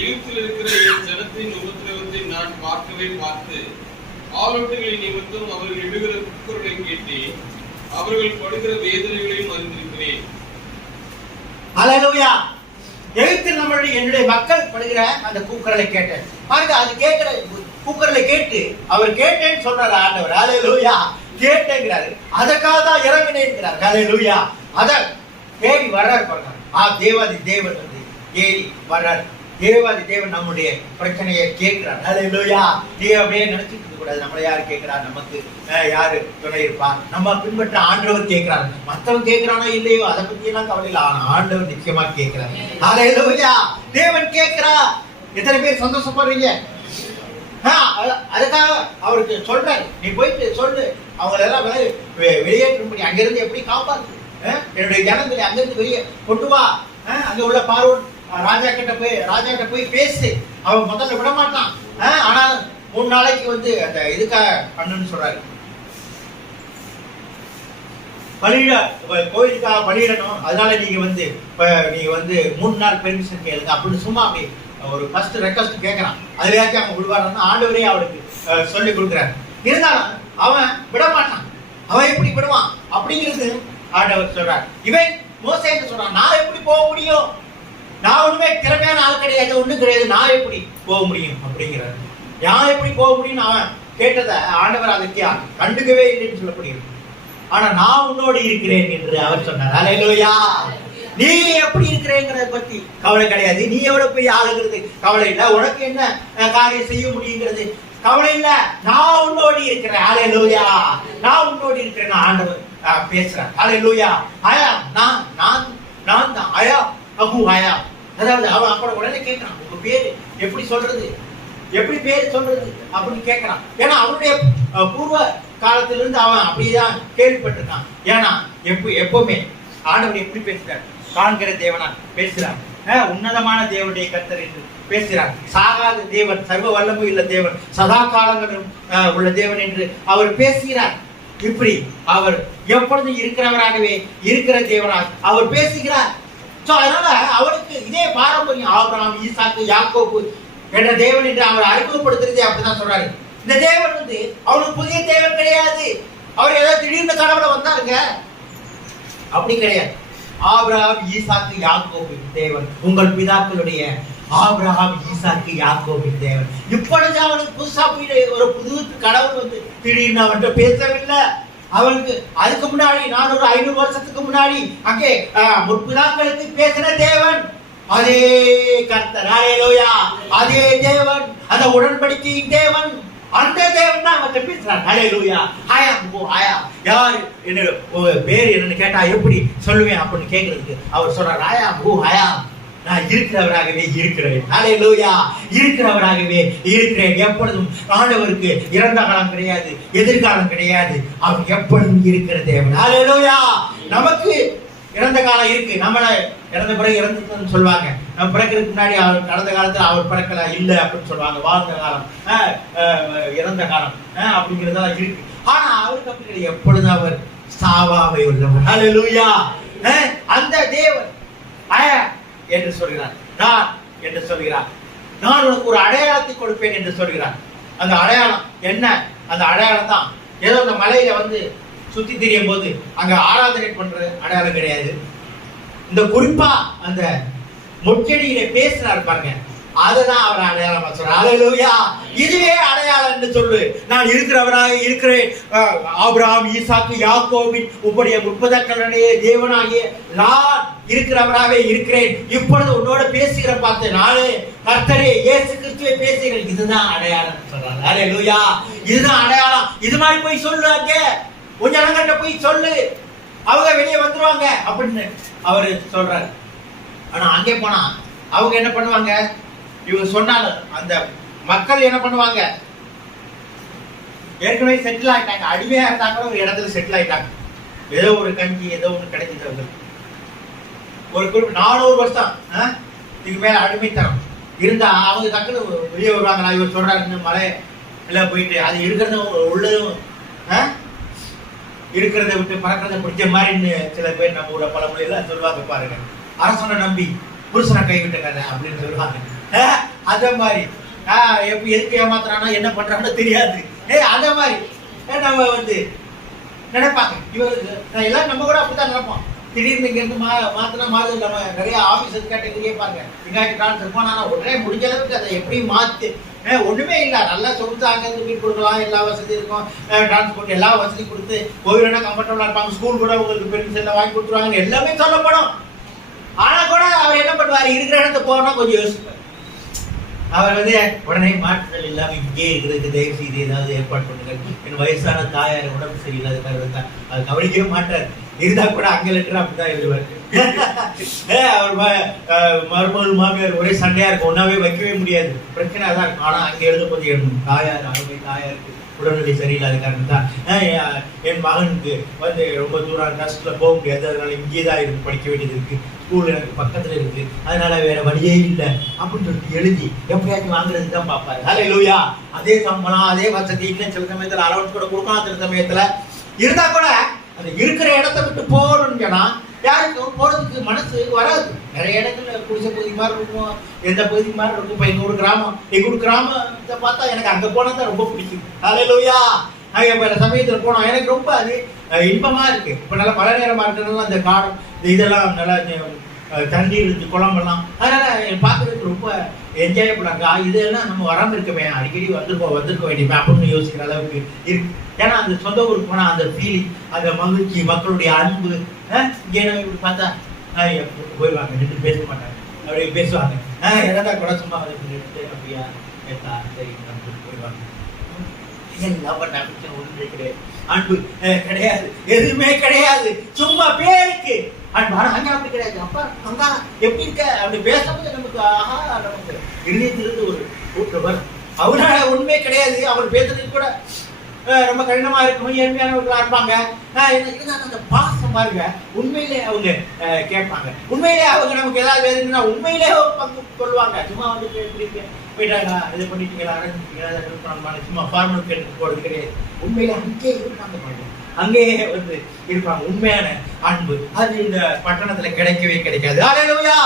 எகிப்தில் இருக்கிற என் ஜனத்தின் உபத்திரவத்தை நான் பார்த்து ஆலோட்டுகளின் நிமித்தம் அவர்கள் இடுகிற குக்குரலை கேட்டேன், அவர்கள் படுகிற வேதனைகளையும் அறிந்திருக்கிறேன். ஹல்லேலூயா. எகிப்தில் என்னுடைய மக்கள் படுகிற அந்த கூக்குரலை கேட்டேன் பாருங்க. அது கேட்கிற கூக்குரலை கேட்டு அவர் கேட்டேன்னு சொல்றாரு ஆண்டவர். ஹல்லேலூயா. கேட்டேங்கிறாரு. அதற்காக தான் இறங்கினேங்கிறார். ஹல்லேலூயா. அத தேடி வர்றார் பாருங்க. தேவாதி தேவன் வந்து ஏறி வர்றார். தேவாதி தேவன் நம்முடைய பிரச்சனையை கேட்கிறார். ஹல்லேலூயா. நீ அப்படியே நினைச்சிட்டு இருக்க கூடாது. நம்மள யாரு கேட்கிறா, நமக்கு யாரு துணை இருப்பா, நம்ம பின்பற்ற ஆண்டவர் கேட்கிறாரு. மத்தவன் கேட்கிறானோ இல்லையோ அதை பத்தி எல்லாம் கவலை இல்லை. ஆனா ஆண்டவர் நிச்சயமா கேட்கிறார். ஹல்லேலூயா. தேவன் கேட்கிறா. எத்தனை பேர் சந்தோஷப்படுறீங்க? அதுக்காக அவருக்கு சொல்றாரு, நீ போயிட்டு சொல்லு, அவங்க எல்லாம் வெளியேற்றும்படி அங்கிருந்து எப்படி காப்பாத்து, என்னுடைய ஜனங்களை அங்கிருந்து வெளியே கொண்டு வா, அங்க உள்ள பார்வோன் ராஜா கிட்ட போய் பேசு. அவன் முதல்ல விட மாட்டான். ஆனா 3 நாளைக்கு வந்து அந்த இதுக்காக பண்ணுன்னு சொல்றாரு. கோயிலுக்காக பலியிடணும். அதனால நீங்க வந்து 3 நாள் பெர்மிஷன் கேளுங்க அப்படின்னு சும்மா அப்படி ஒரு ஃபர்ஸ்ட் ரெக்வஸ்ட் கேட்கறான். அதுலயாச்சும் அவங்க விடுவாருன்னா ஆண்டவரே அவருக்கு சொல்லி கொடுக்குறாரு. இருந்தாலும் அவன் விட மாட்டான். அவன் எப்படி விடுவான் அப்படிங்கிறது ஆண்டவர் சொல்றார். இவன் மோசே என்று சொல்றான், நான் எப்படி போக முடியும், நான் ஒண்ணுமே திறமையான ஆள் கிடையாது, ஒண்ணும் கிடையாது, நான் எப்படி போக முடியும் அப்படிங்கிறார். நான் எப்படி போக முடியும் அவன் கேட்டதை ஆண்டவர் அதை கண்டுக்கவே இல்லைன்னு சொல்லப்படுகிறது. ஆனா நான் உன்னோடு இருக்கிறேன் என்று அவர் சொன்னார். ஹல்லேலூயா. நீ எப்படி இருக்கிறேங்கிறத பத்தி கவலை கிடையாது. நீ எவ்வளவு பெரிய ஆளுங்கிறது கவலை இல்லை. உனக்கு என்ன காரியம் செய்ய முடியுங்கிறது கவலை இல்ல. நான் உன்னோடு இருக்கிறேன். ஹல்லேலூயா. நான் உன்னோடு இருக்கிறேன். ஆண்டவர் பேசுறேன். ஹல்லேலூயா. ஆயா நான் தான் ஆயா அகு ஆயா. அதாவது அவன் அப்புறம் உடனே கேட்கிறான், உங்க பேரு எப்படி சொல்றது, எப்படி பேரு சொல்றது அப்படின்னு கேட்கிறான். ஏன்னா அவனுடைய பூர்வ காலத்திலிருந்து அவன் அப்படிதான் கேள்விப்பட்டிருக்கான். ஏன்னா எப்பவுமே ஆண்டவர் எப்படி பேசுறார், காண்கிற தேவனா பேசுறார், உன்னதமான தேவனுடைய கர்த்தர் என்று பேசுகிறார். சாகாத தேவன், சர்வ வல்லமை உள்ள தேவன், சதா காலங்களும் உள்ள தேவன் என்று அவர் பேசுகிறார். இப்படி அவர் எப்பொழுதும் இருக்கிறவராகவே இருக்கிற தேவனாக அவர் பேசுகிறார். அதனால அவருக்கு இதே பாரம்பரியம். ஆபிரகாம், ஈசாக்கு, யாக்கோபு என்ற தேவன் என்று அவர் அறிமுகப்படுத்துறதே அப்படிதான் சொல்றாரு. இந்த தேவன் வந்து அவனுக்கு புதிய தேவன் கிடையாது. அவர் ஏதாவது திடீர்னு கடவுளை வந்தாருங்க அப்படி கிடையாது. ஆபிரகாம், ஈசாக்கு, யாக்கோபு தேவன், உங்கள் பிதாக்களுடைய ஆபிரகாம், ஈசாக்கு, யாக்கோபின் தேவன். இப்பொழுது அவனுக்கு புதுசா ஒரு புது கடவுள் வந்து திடீர்னு அவன்கிட்ட பேசவில்லை. அவனுக்கு அதுக்கு முன்னாடி 400-500 வருஷத்துக்கு முன்னாடி அங்கே முற்பிதாக்களுக்கு பேசின தேவன் அதே கர்த்தர். ஹல்லேலூயா. அதே தேவன், அந்த உடன்படிக்கையின் தேவன், அந்த தேவன் தான் அவன் பேசுறார். ஹல்லேலூயா. ஆயா யார் என்ன பேர் என்னன்னு கேட்டா எப்படி சொல்லுவேன் அப்படின்னு கேட்கறதுக்கு அவர் சொல்றார், ஆயா நான் இருக்கிறவராகவே இருக்கிறேன். ஹல்லேலூயா. இருக்கிறவராகவே இருக்கிறேன். எப்பொழுதும் ஆண்டவருக்கு இறந்த காலம் கிடையாது, எதிர்காலம் கிடையாது. அவர் எப்பொழுதும் இருக்கிற தேவன். ஹல்லேலூயா. நமக்கு இறந்த காலம் இருக்கு. நம்மள இறந்த பிறகு இறந்துன்னு சொல்லுவாங்க. நம்ம பிறக்கிறதுக்கு முன்னாடி அவர் கடந்த காலத்துல அவர் பிறக்கல இல்லை அப்படின்னு சொல்லுவாங்க. வாழ்ந்த காலம், இறந்த காலம் அப்படிங்கிறதா இருக்கு. ஆனா அவருக்கு அப்படி கிடையாது. எப்பொழுதும் அவர் சாவாமை உள்ளவர். ஹல்லேலூயா. அந்த தேவன் என்று சொல்கிறார். நான் என்று சொல்கிறார். நான் உனக்கு ஒரு அடையாளத்தை கொடுப்பேன் என்று சொல்கிறார். அந்த அடையாளம் என்ன? அந்த அடையாளம் தான் ஏதோ அந்த மலையில வந்து சுத்தி திரியும் போது அங்க ஆராதனை பண்ற அடையாளம் கிடையாது. இந்த குறிப்பா அந்த முச்செடியில பேசுறாரு பாருங்க, அதுதான் அவர் அடையாளமா சொல்றார். ஹல்லேலூயா. இதுவே அடையாளம் என்று சொல்லு. நான் இருக்கிறவராக இருக்கிறேன். ஆபிரகாம், ஈசாக்கு, யாக்கோபின் உம்முடைய முற்பிதாக்களுடைய தேவனாகிய நான் இருக்கிறவராக இருக்கிறேன். இப்பொழுது உன்னோட பேசுகிற பார்த்து நானே கர்த்தரே இயேசு கிறிஸ்துவை பேசுகிறேன். இதுதான் அடையாளம் சொல்றாங்க. ஹல்லேலூயா. இதுதான் அடையாளம். இது மாதிரி போய் சொல்லு, அங்க கொஞ்ச இடங்கள்ட்ட போய் சொல்லு, அவங்க வெளியே வந்துருவாங்க அப்படின்னு அவரு சொல்றாரு. ஆனா அங்கே போனா அவங்க என்ன பண்ணுவாங்க? இவங்க சொன்னாலும் அந்த மக்கள் என்ன பண்ணுவாங்க? ஏற்கனவே செட்டில் ஆயிட்டாங்க. அடிமையா இருந்தாங்க, ஒரு இடத்துல செட்டில் ஆயிட்டாங்க. ஏதோ ஒரு கஞ்சி ஏதோ ஒண்ணு கிடைச்சது அவங்களுக்கு. ஒரு குறிப்பிட்ட 400 வருஷம் இதுக்கு மேல அடிமைத்தனம் இருந்தா அவங்க டக்குன்னு வெளியே வருவாங்களா? இவர் சொல்றாரு மலை எல்லாம் போயிட்டு அது இருக்கிறதும் உள்ளதும் இருக்கிறத விட்டு பறக்கிறத பிடிச்ச மாதிரி சில பேர் நம்ம ஊர பழமொழி எல்லாம் சொல்லுவாங்க பாருங்க. அரசனை நம்பி புருஷனை கைவிட்ட கதை அப்படின்னு சொல்லுவாங்க. அந்த மாதிரி எதுக்கு ஏமாத்துறானா என்ன பண்றான்னு தெரியாது. அந்த மாதிரி நம்ம வந்து நினைப்பாங்க. இவருக்கு எல்லாம் நம்ம கூட அப்படித்தான் நினைப்போம். திடீர்னு இங்க இருந்து மாத்தினா மாதிரி நம்ம நிறைய ஆபீஸ் கேட்டகரியே பாருங்க. எங்காச்சும் ட்ரான்ஸ்ஃபர் போனா உடனே முடிஞ்ச அளவுக்கு அதை எப்படி ஒண்ணுமே இல்லை, நல்லா சொகுசா அங்கே வீடு கொடுக்கலாம், எல்லா வசதி இருக்கும், டிரான்ஸ்போர்ட் எல்லா வசதி கொடுத்து கோவில்னா கம்ஃபர்டபுளா இருப்பாங்க, ஸ்கூல் கூட உங்களுக்கு பெருமிஷன் எல்லாம் வாங்கி கொடுத்துருவாங்க, எல்லாமே சொல்லப்படும். ஆனா கூட அவர் என்ன பண்ணுவார், இருக்கிற இடத்த போனா கொஞ்சம் யோசிப்பார். அவர் வந்து உடனே மாற்றுதல் இல்லாம இங்கே இருக்கிறதுக்கு தயவு செய்து ஏதாவது ஏற்பாடு பண்ணுங்க, என் வயசான தாயார் உடம்பு சரியில்லாத அது கவனிக்கவே மாட்டார். இருந்தா கூட அங்க லெட்டர் அப்படிதான் எழுதுவார். அவர் மருமகள் மாமியார் ஒரே சண்டையா இருக்கும், ஒன்னாவே வைக்கவே முடியாது, பிரச்சனை தான் இருக்கும். ஆனா அங்க எழுத போது எழுதணும், தாயார் அருமை தாயாருக்கு உடல்நிலை சரியில்லாத காரணம் தான் என் மகனுக்கு வந்து ரொம்ப தூரம் கஷ்டத்துல போக முடியாது, அதனால இங்கேதான் இருக்கு, படிக்க வேண்டியது இருக்கு, ஸ்கூல் எனக்கு பக்கத்துல இருக்கு, அதனால வேற வழியே இல்லை அப்படின்னு சொல்லிட்டு எழுதி எப்படியாச்சும் வாங்குறதுக்கு தான் பார்ப்பாரு. ஹல்லேலூயா. அதே சம்பளம் அதே வசதி இன்னும் சில சமயத்துல அலவன்ஸ் கூட கொடுக்கலாம், சில சமயத்துல இருந்தா கூட அந்த இருக்கிற இடத்த விட்டு போகணும்னு சொன்னா யாருக்கும் போறதுக்கு மனசு வராது. நிறைய இடங்கள்ல குடிசை பகுதி மாதிரி இருக்கும், எந்த பகுதி மாதிரி இருக்கும். இப்ப எங்க ஒரு கிராமத்தை பார்த்தா எனக்கு அங்க போனதான் ரொம்ப பிடிக்கும். ஹல்லேலூயா. நாங்க சமயத்துல போனோம், எனக்கு ரொம்ப அது இன்பமா இருக்கு. இப்ப நல்லா மழை நேரமா இருக்கிறதுனால அந்த காடம் இதெல்லாம் நல்லா தண்ணி இருந்து குளம்பெல்லாம், அதனால பார்க்கறதுக்கு ரொம்ப என்ஜாயபிளா இருக்கா. இதெல்லாம் நம்ம வராம இருக்கவே, அடிக்கடி வந்திருக்க வேண்டியது அப்படின்னு யோசிக்கிற அளவுக்கு இருக்கு. ஏன்னா அந்த சொந்த ஊருக்கு போனா அந்த ஃபீலிங், அந்த மகிழ்ச்சி, மக்களுடைய அன்பு, இங்கே இப்படி பார்த்தா போயிடுவாங்க, நின்று பேச மாட்டாங்க, அப்படியே பேசுவாங்க, என்னடா கூட சும்மா எடுத்து அப்படியா கேட்டா சரி போயிடுவாங்க. ஒன்றுமே கிடையாது, அன்பு கிடையாது, எதுவுமே கிடையாது, சும்மா பேருக்கு அன்பு. ஆனா அங்க அப்படி கிடையாது. அப்பா அங்க எப்படி இருக்க அப்படி பேசும்போது நமக்கு ஆஹா, நமக்கு இதயத்திலிருந்து ஒரு கூட்டம் வரும். அவரால ஒண்ணுமே கிடையாது, அவர் பேசுறதுக்கு கூட ரொம்ப கடினமா இருக்கும், ஏழ்மையானவர்களா இருப்பாங்க. அந்த பாசம் பாருங்க, உண்மையிலே அவங்க கேட்பாங்க, உண்மையிலே அவங்க நமக்கு ஏதாவது வேணும்னா உண்மையிலே பங்கு கொள்வாங்க. சும்மா வந்து போயிட்டாங்களா, இது பண்ணிட்டீங்களா, அரைஞ்சிட்டீங்களா, சும்மா ஃபார்மல் கேட்டு போறது கிடையாது. உண்மையிலே அங்கே இருப்பாங்க, அங்கே வந்து இருப்பாங்க. உண்மையான அன்பு அது இந்த பட்டணத்துல கிடைக்கவே கிடைக்காது. ஹல்லேலூயா.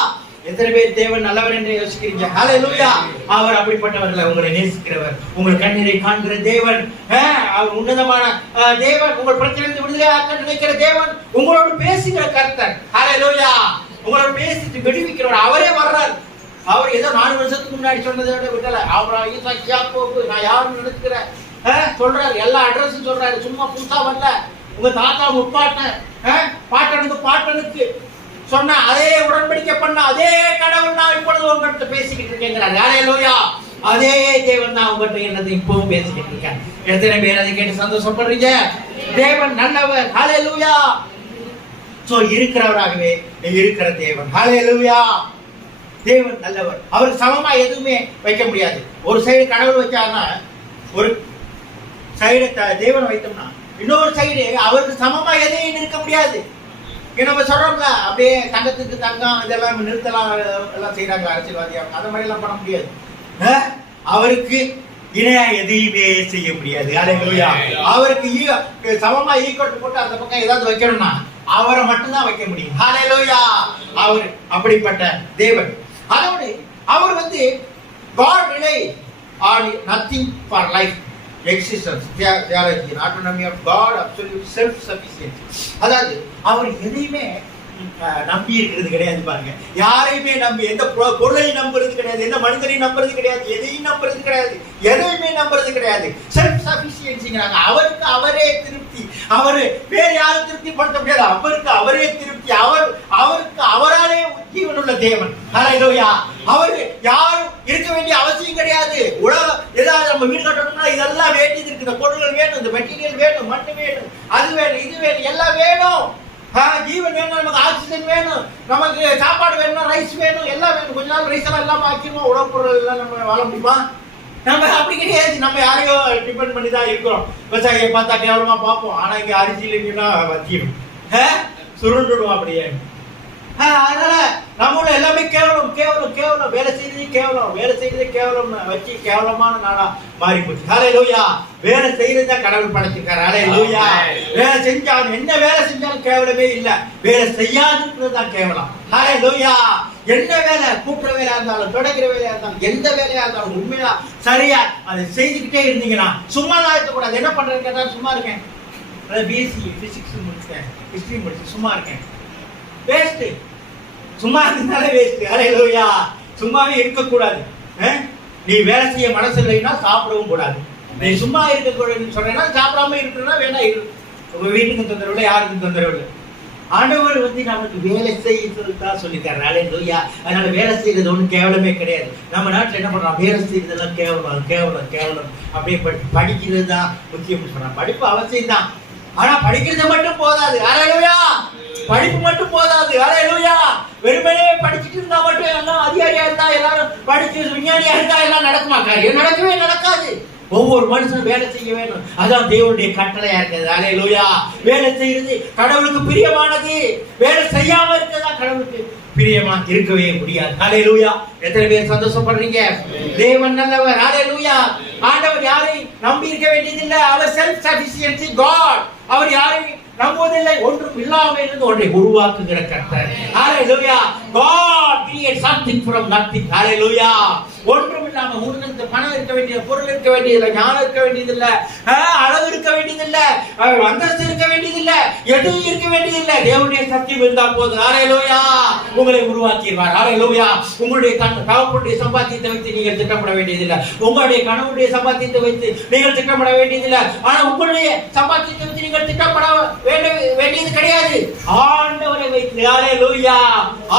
எத்தனை பேர் தேவன் நல்லவர் என்று யோசிக்கிறீங்க? ஹல்லேலூயா. அவர் அப்படிப்பட்டவர்களை, உங்களை நேசிக்கிறவர், உங்கள் கண்ணீரை காண்கிற தேவன், அவர் உன்னதமான தேவன், உங்கள் பிரச்சனையிலிருந்து விடுதலையாக்க நினைக்கிற தேவன், உங்களோடு பேசுகிற கர்த்தர். ஹல்லேலூயா. உங்களோடு பேசிட்டு விடுவிக்கிறவர் அவரே வர்றார். அவர் ஏதோ 4 வருஷத்துக்கு முன்னாடி சொன்னதை விட விடல. அவர் நான் யாருன்னு நினைக்கிறேன் சொல்றாரு, எல்லா அட்ரஸும் சொல்றாரு, சும்மா புதுசா வரல. உங்க தாத்தா முப்பாட்டன் பாட்டனுக்கு சொன்ன அதே உடன்படிக்கை பண்ண அதே கடவுள் நான் இப்பொழுது உங்கள்கிட்ட பேசிக்கிட்டு இருக்கேங்கிறாரு. ஹல்லேலூயா. அதே தேவன் தான் உங்கள்கிட்ட என்னது இப்பவும் பேசிக்கிட்டு இருக்கேன். எத்தனை பேர் அதை கேட்டு சந்தோஷப்படுறீங்க? தேவன் நல்லவர். ஹல்லேலூயா. சோ இருக்கிறவராகவே இருக்கிற தேவன். ஹல்லேலூயா. தேவன் நல்லவர். அவருக்கு சமமா எதுவுமே வைக்க முடியாது. ஒரு சைடு கடவுள் வச்சாருன்னா, ஒரு சைடு தேவன் வைத்தோம்னா, இன்னொரு சைடு அவருக்கு சமமா எதையும் இருக்க முடியாது. நம்ம சொல்றோம்ல, அப்படியே தங்கத்துக்கு தங்கம் இதெல்லாம் நிறுத்தலாம் எல்லாம் செய்யறாங்க அரசியல்வாதி, அந்த மாதிரி எல்லாம் பண்ண முடியாது. அவருக்கு இணையா எதையுமே செய்ய முடியாது. ஹல்லேலூயா. அவருக்கு சமமா ஈக்குவல் போட்டு அந்த பக்கம் ஏதாவது வைக்கணும்னா அவரை மட்டும்தான் வைக்க முடியும். ஹல்லேலூயா. அவர் அப்படிப்பட்ட தேவன். அதோடு அவர் வந்து God rely on nothing for life existence theology, autonomy of God, absolute self sufficiency. அதாவது அவர் எதையுமே நம்பி இருக்கிறது கிடையாது. பாருங்க, யாரையுமே நம்பி எந்த பொருளையும் நம்புறது கிடையாது, எந்த மனிதனையும் நம்புறது கிடையாது, எதையும் நம்புறது கிடையாது, எதையுமே நம்புறது கிடையாது. செல்ஃப் சஃபிஷியன்சிங்கிறாங்க. அவருக்கு அவரே திருப்தி. அவரு வேற யாரும் திருப்தி படுத்த முடியாது. அவருக்கு அவரே திருப்தி. அவருக்கு அவராலே ஜீவனுள்ள தேவன். ஹல்லேலூயா. அவரு யாரும் இருக்க வேண்டிய அவசியம் கிடையாது. ஏதாவது நம்ம வீடு கட்டணும்னா இதெல்லாம் வேண்டியது இருக்கு. இந்த பொருட்கள் வேணும், இந்த மெட்டீரியல் வேணும், மண் வேணும், அது வேணும், இது வேணும், எல்லாம் வேணும். ஜீவன் வேணும், நமக்கு ஆக்சிஜன் வேணும், நமக்கு சாப்பாடு வேணும், ரைஸ் வேணும், எல்லாம் வேணும். கொஞ்ச நாள் ரைஸ் எல்லாம் இல்லாம ஆக்கிடுவோம், உணவுப் பொருள் எல்லாம் நம்ம வாழ முடியுமா? நம்ம அப்படி கிடையாது. நம்ம யாரையோ டிபெண்ட் பண்ணி தான் இருக்கிறோம். விவசாயியை பார்த்தா கேவலமா பார்ப்போம். ஆனா இங்க அரிசி இல்லைங்கன்னா வத்திடும், சுருண்டுடும் அப்படியே. அதனால நம்மள எல்லாமே கேவலம் கேவலம் கேவலம், வேலை செய்யறதே கேவலம், வேலை செய்யறதே கேவலம் வச்சு கேவலமான நாடா மாறி போச்சு. ஹல்லேலூயா. வேலை செய்யறதுதான் கடவுள் படைச்சிருக்காரு. ஹல்லேலூயா. வேலை செஞ்சாலும் என்ன வேலை செஞ்சாலும் கேவலமே இல்ல, வேலை செய்யாதுன்றது தான் கேவலம். ஹல்லேலூயா. என்ன வேலை, கூட்டுற வேலையா இருந்தாலும், தொடக்கிற வேலையா இருந்தாலும், எந்த வேலையா இருந்தாலும் உண்மையா சரியா அதை செஞ்சுக்கிட்டே இருந்தீங்கன்னா சும்மா தான் இருக்கக்கூடாது. என்ன பண்றேன்னு கேட்டா சும்மா இருக்கேன், பிஎஸ்சி பிசிக்ஸ் முடிச்சிட்டேன், ஹிஸ்டரி முடிச்சு சும்மா இருக்கேன், வேஸ்ட். சும்மா இருந்தாலே வேஸ்ட். ஹல்லேலூயா. சும்மாவே இருக்கக்கூடாது. நீ வேலை செய்ய மனசு இல்லைன்னா சாப்பிடவும் கூடாது. நீ சும்மா இருக்க கூடாதுன்னு சொன்னா சாப்பிடாம இருக்கிறனா வேணா இரு. உங்க வீட்டுக்கு தொந்தரவு இல்லை, யாருக்கும் தொந்தரவு இல்லை. ஆண்டவர் வந்து நமக்கு வேலை செய்யறதுதான் சொல்லித்தர்றாரு. ஹல்லேலூயா. அதனால வேலை செய்யறது ஒன்றும் கேவலமே கிடையாது. நம்ம நாட்டில் என்ன பண்றோம், வேலை செய்யறதெல்லாம் கேவலம் கேவலம் கேவலம் அப்படியே படிக்கிறது தான் முக்கியம்னு சொல்றாங்க. படிப்பு அவசியம் தான், ஆனா படிக்கிறது மட்டும் போதாது. ஹல்லேலூயா. படிப்பு மட்டும் போதாது. ஹல்லேலூயா. வெறுமனே படிச்சுட்டு இருந்தா மட்டும் எல்லாம் அதிகாரியா இருந்தா எல்லாரும் படிச்சு விஞ்ஞானியா இருந்தா எல்லாம் நடக்குமா? காரியம் நடக்கவே நடக்காது. ஒவ்வொரு மனுஷனும் வேலை செய்ய வேண்டும். அதான் தேவனுடைய கட்டளையா இருக்குது. ஹல்லேலூயா. வேலை செய்யறது கடவுளுக்கு பிரியமானது. வேலை செய்யாம இருக்கதா கடவுளுக்கு பிரியமா இருக்கவே முடியாது. ஹல்லேலூயா. எத்தனை பேர் சந்தோஷப்படுறீங்க? தேவன் நல்லவர். ஹல்லேலூயா. ஆண்டவர் யாரை நம்பி இருக்க வேண்டியதில்லை. அவர் செல்ஃப் சஃபிஷியன்சி காட். அவர் யாரை நம்புவதில்லை. ஒன்றும் இல்லாமல் இருந்து ஒன்றை உருவாக்குகிற கர்த்தர். ஹல்லேலூயா. God created something from nothing. ஹல்லேலூயா. ஒன்றும் இல்லாம உனக்கு பணம் இருக்க வேண்டியது, பொருள் இருக்க வேண்டியதில்லை, ஞானம் இருக்க வேண்டியதில்லை, அளவு இருக்க வேண்டியதில்லை, அந்தஸ்து இருக்க வேண்டியதில்லை, எதுவும் இருக்க வேண்டியதில்லை. தேவனுடைய சத்தியம் இருந்தா போதும். ஹல்லேலூயா. உங்களை உருவாக்கிடுவார். ஹல்லேலூயா. உங்களுடைய தகப்பனுடைய சம்பாத்தியத்தை வைத்து நீங்கள் திட்டமிட வேண்டியதில்லை. உங்களுடைய கணவனுடைய சம்பாத்தியத்தை வைத்து நீங்கள் திட்டமிட வேண்டியதில்லை. ஆனா உங்களுடைய சம்பாத்தியத்தை வைத்து நீங்கள் திட்டமிட வேண்டியது கிடையாது. ஆண்டவரை வைத்து, ஹல்லேலூயா,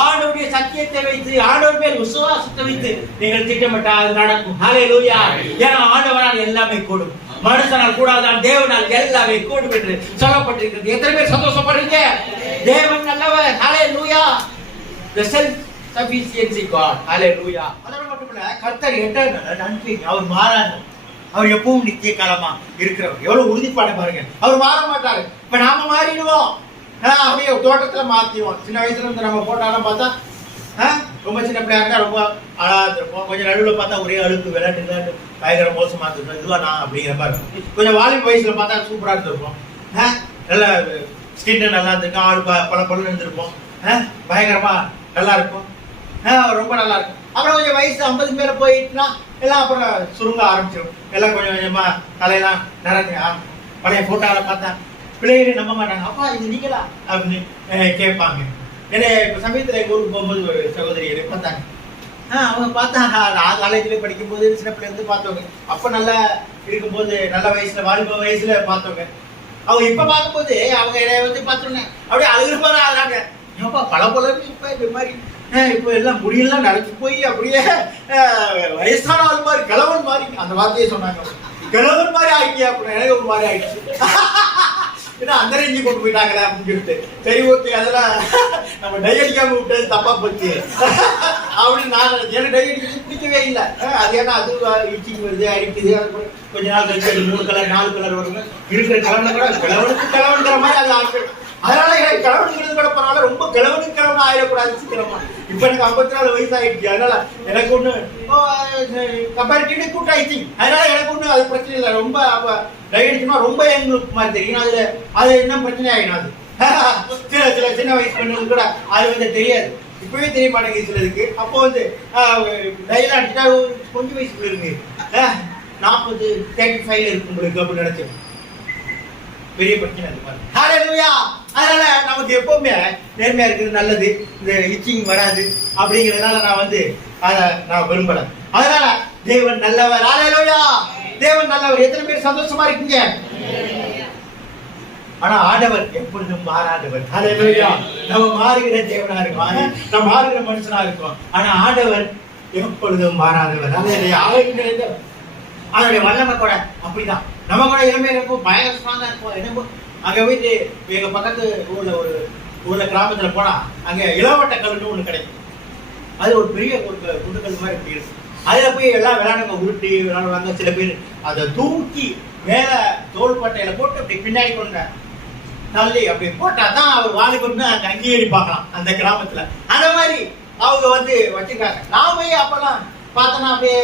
ஆண்டவருடைய சத்தியத்தை வைத்து, ஆண்டவர் மேல் விசுவாசத்தை வைத்து நீங்கள் திட்டமிட்டா அது நடக்கும். ஹல்லேலூயா. ஏன்னா ஆண்டவரால் எல்லாமே கூடும், மனுஷனால் கூடாதான், தேவனால் எல்லாமே கூடும் என்று சொல்லப்பட்டிருக்கிறது. எத்தனை பேர் சந்தோஷப்படுறீங்க? தேவன் நல்லவர். ஹல்லேலூயா. The self sufficiency God. ஹல்லேலூயா. அதோட மட்டுமல்ல, கர்த்தர் எட்டர்னல், நன்றி. அவர் மாறாது. அவர் எப்பவும் நித்திய காலமா இருக்கிறவர். எவ்வளவு உறுதிப்பாடு பாருங்க. அவர் மாற மாட்டாரு. இப்ப நாம மாறிடுவோம். அப்படியே தோட்டத்துல மாத்திடுவோம். சின்ன வயசுல இருந்து நம்ம போட்டாலும் பார்த்தா ரொம்ப சின்ன பிள்ளையா இருந்தா ரொம்ப அழகா இருப்போம். கொஞ்சம் நடுவில் பார்த்தா ஒரே அழுக்கு விளையாட்டு பயங்கர மோசமா இருந்திருக்கும். இதுவா நான் அப்படிங்கிற மாதிரி இருக்கும். கொஞ்சம் வாலிப வயசுல பார்த்தா சூப்பரா இருந்திருப்போம். நல்லா ஸ்கின் நல்லா இருந்திருக்கும். ஆள் பல பழம் இருந்திருப்போம். பயங்கரமா நல்லா இருக்கும். ரொம்ப நல்லா இருக்கும். அப்புறம் கொஞ்சம் வயசு 50 மேல போயிட்டுனா எல்லாம் அப்புறம் சுருங்க ஆரம்பிச்சிடும். எல்லாம் கொஞ்சம் கொஞ்சமா தலையெல்லாம் நிறைய பழைய போட்டோல பார்த்தா பிள்ளைகளே நம்ப மாட்டாங்க. அப்பா இது நீங்களா அப்படின்னு கேட்பாங்க. ஏன்னா இப்போ சமயத்தில் எங்கள் ஊருக்கு போகும்போது ஒரு சகோதரியை பார்த்தாங்க. அவங்க பார்த்தா நான் காலேஜில் படிக்கும்போது சின்ன பிள்ளைங்க பார்த்தவங்க. அப்போ நல்லா இருக்கும்போது நல்ல வயசுல வாலிப வயசுல பார்த்தவங்க. அவங்க இப்போ பார்க்கும்போது அவங்க என்னை வந்து பார்த்தோன்னே அப்படியே அழுகிற மாதிரி ஆகுறாங்க. ஏப்பா பல பலருக்கு இப்போ இந்த மாதிரி இப்போ எல்லாம் முடியெல்லாம் நடந்து போய் அப்படியே வயசான ஆள் மாதிரி கிழவன் மாதிரி அந்த வார்த்தையை சொன்னாங்க. கிழவன் மாதிரி ஆகிட்டியா அப்படின்னு எனக்கு ஒரு மாதிரி ஆயிடுச்சு. ஏன்னா அந்த ரேஞ்சி கொண்டு போயிட்டாங்களே அப்படின்னு சொல்லிட்டு சரி ஓகே அதெல்லாம் நம்ம டை அடிக்காம விட்டது தப்பா போச்சு அப்படின்னு நான் எனக்கு டை அடிக்கிறது பிடிக்கவே இல்லை. அது ஏன்னா அது இச்சிங் வருது அடிக்குது. கொஞ்ச நாள் கழிச்சு அது 3 கலர் 4 கலர் வருங்க. இருக்கிற கிழவனை கூட கிழவனுக்கு கிழவன்கிற மாதிரி அது ஆட்கள். அதனால எனக்கு கிழவனுங்கிறது கூட பரவாயில்ல, ரொம்ப கிழவனுக்கு கிழவன் ஆயிடக்கூடாது சீக்கிரமா. இப்ப எனக்கு 54 வயசு ஆயிடுச்சு. அதனால எனக்கு ஒண்ணு கம்பேரிட்டிவ்லி குட் ஐ திங்க். அதனால எனக்கு ஒண்ணு அது பிரச்சனை இல்லை. ரொம்ப டயடிச்சுனா ரொம்ப எங்களுக்கு மாதிரி தெரியும். அதுல அது என்ன பிரச்சனை ஆகிடும். அது சில சின்ன வயசு பெண்ணுக்கு கூட அது வந்து தெரியாது. இப்பவே தெரிய மாட்டேங்குது சிலருக்கு. அப்போ வந்து டயல் அடிச்சுட்டா கொஞ்சம் வயசுக்குள்ள இருக்கு 40 35 இருக்கு உங்களுக்கு அப்படின்னு நினைச்சேன். பெரிய பிரச்சனை அது மாதிரி. ஹல்லேலூயா. அதனால நமக்கு எப்பவுமே நேர்மையா இருக்கிறது நல்லது. இந்த இச்சிங் வராது அப்படிங்கிறதுனால நான் வந்து அதை நான் விரும்பல. அதனால தேவன் நல்லவர். ஹல்லேலூயா. தேவன் நல்லவர். எத்தனை பேர் சந்தோஷமா இருக்கீங்க? ஆனா ஆண்டவர் எப்பொழுதும் மாறாதவர். ஹல்லேலூயா. நம்ம மாறுகிற தேவனா இருக்கோம், நம்ம மாறுகிற மனுஷனா இருக்கோம். ஆனா ஆண்டவர் எப்பொழுதும் மாறாதவர். ஹல்லேலூயா. அவருடைய வல்லமை கூட அப்படிதான். நம்ம கூட இளமையில இருக்கும், பயங்கர ஸ்ட்ராங்கா இருக்கும். என்னமோ அங்க போயிட்டு எங்க பக்கத்து ஊர்ல கிராமத்துல போனா அங்க இளவட்ட கல்லுன்னு ஒண்ணு கிடைக்கும். அது ஒரு பெரிய ஒரு குண்டுக்கல் மாதிரி இப்படி இருக்கும். அதுல போய் எல்லாம் விளையாடுங்க, உருட்டி விளையாடுவாங்க. சில பேர் அதை தூக்கி மேல தோள்பட்டையில போட்டு அப்படி பின்னாடி கொண்ட தள்ளி அப்படி போட்டா தான் அவர் வாலிபர்னு அங்க அங்கேயே பார்க்கலாம் அந்த கிராமத்துல. அந்த மாதிரி அவங்க வந்து வச்சிருக்காங்க. நான் போய் அப்பெல்லாம் பார்த்தோன்னா அப்படியே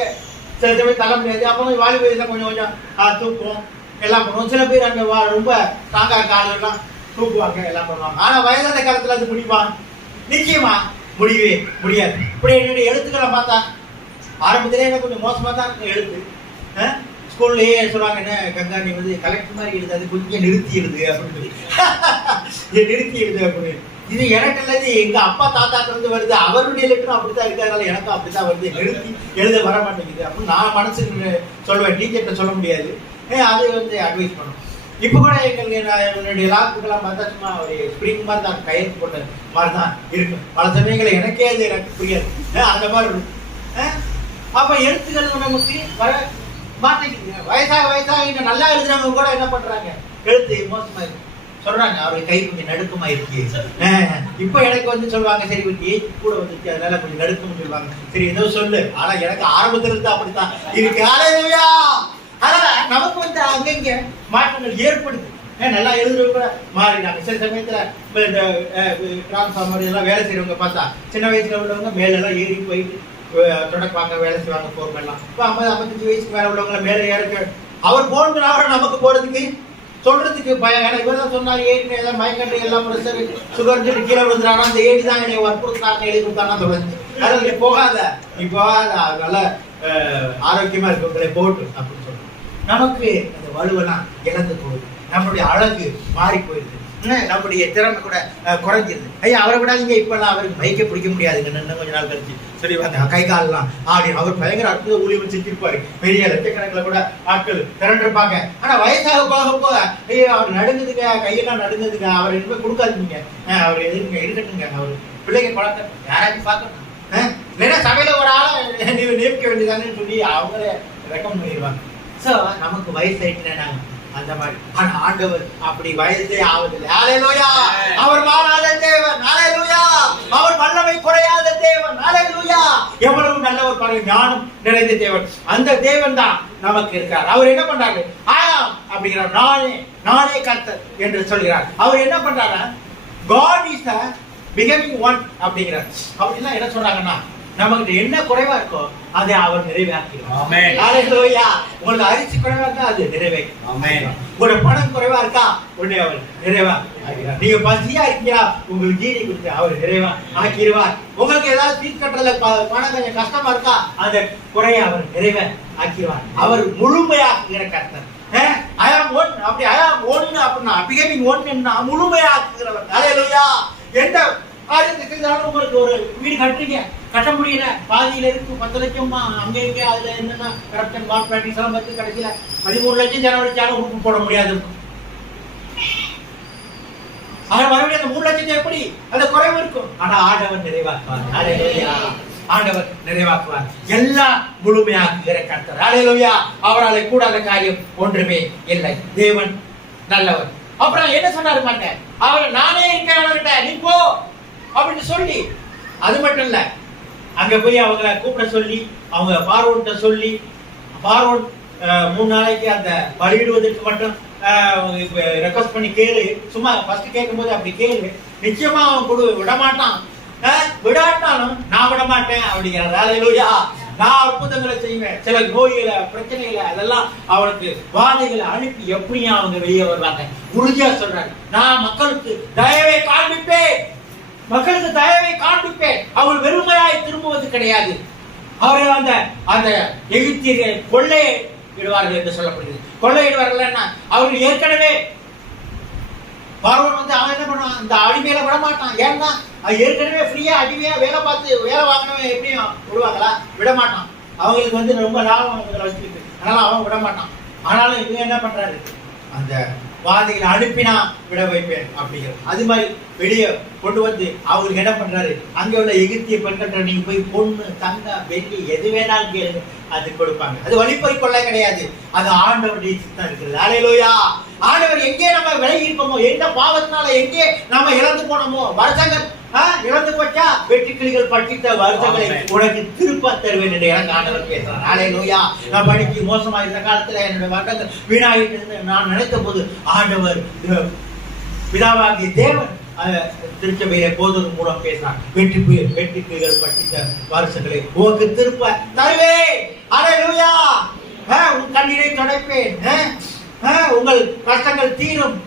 சில பேர் தள்ள முடியாது. அப்போ வாலிப வயசுல கொஞ்சம் கொஞ்சம் தூக்குவோம், எல்லாம் பண்ணுவோம். சில பேர் அங்க ரொம்ப ஸ்ட்ராங்கா காலெல்லாம் தூக்குவாங்க, எல்லாம் பண்ணுவாங்க. ஆனா வயதான காலத்துல அது முடியுமா? நிச்சயமா முடியவே முடியாது. இப்படி என்னுடைய எழுத்துக்களை பார்த்தா ஆரம்பத்திலே எனக்கு கொஞ்சம் மோசமா தான் இருக்கும் எழுத்து. ஸ்கூல்லயே சொல்லுவாங்க, என்ன கங்கா நீ வந்து கலெக்டர் மாதிரி எழுது, அது கொஞ்சம் நிறுத்தி எழுது அப்படின்னு சொல்லி நிறுத்தி எழுது அப்படின்னு. இது எனக்கு இல்லது, எங்க அப்பா தாத்தாட்ட இருந்து வருது, அவருடைய லெட்டரும் அப்படித்தான் இருக்கிறதுனால எனக்கும் அப்படித்தான் வருது, எழுதி எழுத வர மாட்டேங்குது அப்படின்னு நான் மனசுக்கு சொல்லுவேன். டீச்சர்கிட்ட சொல்ல முடியாது, அது வந்து அட்வைஸ் பண்ணும். இப்போ கூட என்னுடைய லாக்குக்கெல்லாம் பார்த்தா சும்மா ஒரு ஸ்ப்ரிங் மாதிரி தான், கையெழுத்து போட்ட மாதிரி தான் இருக்கும். பல சமயங்களை எனக்கே அது எனக்கு புரியாது, அந்த மாதிரி இருக்கும். அப்ப எழுத்துக்கள் நமக்கு வர மாட்டேங்குது. வயசாக இன்னும் நல்லா எழுதுறவங்க கூட என்ன பண்றாங்க, எழுத்து மோசமா இருக்கு சொல்றாங்க, அவருக்கு கை கொஞ்சம் நடுக்கமா இருக்கு. இப்ப எனக்கு வந்து சொல்லுவாங்க, சரி கொஞ்சம் ஏஜ் கூட வந்துச்சு அதனால கொஞ்சம் நடுக்கம் சொல்லுவாங்க, சரி ஏதோ சொல்லு. ஆனா எனக்கு ஆரம்பத்துல இருந்து அப்படித்தான் இருக்கு. அதனால நமக்கு வந்து அங்கங்க மாற்றங்கள் ஏற்படுது. நல்லா எழுதுறவங்க கூட மாறிடாங்க. சில சமயத்துல இந்த டிரான்ஸ்ஃபார்மர் எல்லாம் வேலை செய்யறவங்க பார்த்தா சின்ன வயசுல உள்ளவங்க மேலெல்லாம் ஏறி போயிட்டு தொடப்பாங்க, வேலை செய்வாங்க. போர்மெல்லாம் இப்போ 50-55 வயசுக்கு மேல உள்ளவங்களை மேலே ஏற அவர் போன நமக்கு போறதுக்கு சொல்றதுக்கு பயம். எனக்கு இவர் தான் சொன்னார், ஏறி ஏதாவது மயக்கண்டு எல்லாம் ப்ரெஷர் சுகர் கீழே விழுந்துறானா, அந்த ஏடி தான் என்னை வற்புறுத்தாங்க எழுதி கொடுத்தானா சொல்லுங்க. அதனால நீ போகாத, நீ போகாத, நல்ல ஆரோக்கியமா இருக்கவங்களே போட்டு அப்படின்னு சொல்றோம். நமக்கு அந்த வலுவெல்லாம் இழந்து போகுது, நம்மளுடைய அழகு மாறி போயிடுது, நம்முடைய திறமை கூட குறைஞ்சிருது. ஐயா அவரை விடாதீங்க, இப்பெல்லாம் அவருக்கு மைக்க பிடிக்க முடியாதுங்க, இன்னும் கொஞ்ச நாள் கழிச்சு சரி வாங்க கை காலெல்லாம் ஆடி அவர் பயங்கர அற்புத ஊழியம் செஞ்சிருப்பாரு, பெரிய லட்சக்கணக்கில் கூட ஆட்கள் திரண்டிருப்பாங்க. ஆனா வயசாக போக போக ஐயோ அவர் நடுங்குதுங்க, கையெல்லாம் நடுங்குதுங்க, அவர் எதுவுமே கொடுக்காதீங்க, அவர் எதுவுங்க இருக்கட்டுங்க, அவர் பிள்ளைங்க குழந்தை யாராச்சும் பார்க்கணும், இல்லைன்னா சபையில ஒரு ஆளை நியமிக்க வேண்டியதானு சொல்லி அவங்களே ரெக்கமெண்ட் பண்ணிடுவாங்க. ஸோ நமக்கு வயசாயிட்டுனா நாங்க அந்த மாதிரி. ஆனா ஆண்டவர் அப்படி வயசே ஆவதில்லை. ஹல்லேலூயா. அவர் மாறாத தேவன். ஹல்லேலூயா. அவர் வல்லமை குறையாத தேவன். ஹல்லேலூயா. எவ்வளவு நல்லவர் பாருங்க, ஞானம் நிறைந்த தேவன். அந்த தேவன் தான் நமக்கு இருக்கார். அவர் என்ன பண்றாரு, ஆயாம் அப்படிங்கிறார், நானே கர்த்தர் என்று சொல்கிறார். அவர் என்ன பண்றாரு, God is the becoming one அப்படிங்கிறார். அப்படின்னா என்ன சொல்றாங்கன்னா, நமக்கு என்ன குறைவா இருக்கோ அதை அவர் நிறைவேற்றுகிறார். ஆமென். ஹல்லேலூயா. உங்களுக்கு அரிசி குறைவா இருக்கா அது நிறைவேற்றும். ஆமென். உங்க பணம் குறைவா இருக்கா உடனே அவர் நிறைவா ஆகிறார். நீங்க பசியா இருக்கீங்களா, உங்களுக்கு ஜீனி கொடுத்து அவர் நிறைவா ஆக்கிடுவார். உங்களுக்கு ஏதாவது ஃபீஸ் கட்டுறதுல பணம் கொஞ்சம் கஷ்டமா இருக்கா அந்த குறைய அவர் நிறைவா ஆக்கிடுவார். அவர் முழுமையாக்குகிற கர்த்தர். I am one அப்படி I am one அப்படின்னா becoming one என்ன முழுமையாக்குகிறவர். ஹல்லேலூயா. எந்த உங்களுக்கு ஒரு வீடு கட்டுறீங்க, கட்ட முடியல, பாதியில இருக்கு, 10 லட்சம் அங்க இங்க, அதுல என்னன்னா கரப்ஷன் மார்க் பிராக்டிஸ் எல்லாம் பார்த்து கடைசியில 13 லட்சம் செலவழிச்சாலும் உறுப்பு போட முடியாது இருக்கும். அவர் மறுபடியும் அந்த 3 லட்சம் எப்படி அந்த குறைவு இருக்கும். ஆனா ஆண்டவர் நிறைவாக்குவார். ஹல்லேலூயா. ஆண்டவர் நிறைவாக்குவார். எல்லாம் முழுமையாக்குகிற கர்த்தர். ஹல்லேலூயா. அவரால் கூடாத காரியம் ஒன்றுமே இல்லை. தேவன் நல்லவர். அப்புறம் என்ன சொன்னாரு பாருங்க, அவர் நானே இருக்கேன் நீ போ அப்படின்னு சொல்லி, அது மட்டும் இல்ல, அங்க போய் அவங்கள கூப்பிட சொல்லி, அவங்க பார்வோன்ட்ட சொல்லி, பார்வோன் 3 நாளைக்கு அந்த பலியிடுவதற்கு மட்டும் ரெக்வஸ்ட் பண்ணி கேளு, சும்மா ஃபர்ஸ்ட் கேட்கும்போது அப்படி கேளு, நிச்சயமா அவன் விடமாட்டான், விடாட்டாலும் நான் விட மாட்டேன் அப்படிங்கிறார். ஹல்லேலூயா. நான் அற்புதங்களை செய்வேன், சில நோய்களை பிரச்சனைகளை அதெல்லாம் அவனுக்கு வாதைகளை அனுப்பி எப்படியா அவங்க வெளியே வருவாங்க. உறுதியா சொல்றாங்க, நான் மக்களுக்கு தயவை காண்பிப்பேன், மக்களுக்கு தயவை காண்பிப்பேன், அவர்கள் வெறுமையாய் திரும்புவது கிடையாது. அவர்கள் அந்த எகிப்தியர்கள் கொள்ளையிடுவார்கள் என்று சொல்லப்படுகிறது. கொள்ளையிடுவார்கள் அவர்கள் ஏற்கனவே பார்வோன் அவன் என்ன பண்ணுவான், இந்த அடிமையில விட மாட்டான். ஏன்னா ஏற்கனவே ஃப்ரீயா அடிமையா வேலை பார்த்து வேலை வாங்கினவன் எப்படியும் விடுவாங்களா, விட மாட்டான். அவங்களுக்கு ரொம்ப லாபம் வச்சிருக்கு, அதனால அவன் விட மாட்டான். ஆனாலும் இவங்க என்ன பண்றாரு, அந்த வாதிகளை அனுப்பினா விட வைப்பேன் அப்படிங்கிறது. அது மாதிரி வெளியே கொண்டு வந்து அவங்களுக்கு என்ன பண்றாரு, அங்க உள்ள எகிப்திய பெண்கள் நீங்க போய் பொண்ணு தங்கம் வெள்ளி எது வேணாலும் கேளுங்க, அது கொடுப்பாங்க. அது வழிப்பறி கொள்ள கிடையாது, அது ஆண்டவருடைய சித்தம் இருக்கிறது. ஹல்லேலூயா. ஆண்டவர் எங்கே நம்ம விலகி இருக்கோமோ, எந்த பாவத்தினால எங்கே நாம இழந்து போனோமோ, வருஷங்கள் இழந்து போச்சா, வெட்டுக்கிளிகள் பற்றித்த வருஷங்களை உனக்கு திருப்ப தருவேன் என்று எனக்கு ஆண்டவர் பேசுறார். ஹல்லேலூயா. நான் படிக்க மோசமா இருந்த காலத்துல என்னுடைய வருடங்கள் வீணாகிட்டு நான் நினைத்த போது ஆண்டவர் பிதாவாகிய தேவன் திருச்சபையில போதது மூலம் பேசினார். வெட்டுக்கிளிகள் பற்றித்த வருஷங்களை உனக்கு திருப்ப தருவேன். ஹல்லேலூயா. உன் கண்ணீரை துடைப்பேன், உங்கள் கஷ்டங்கள் தீரும்,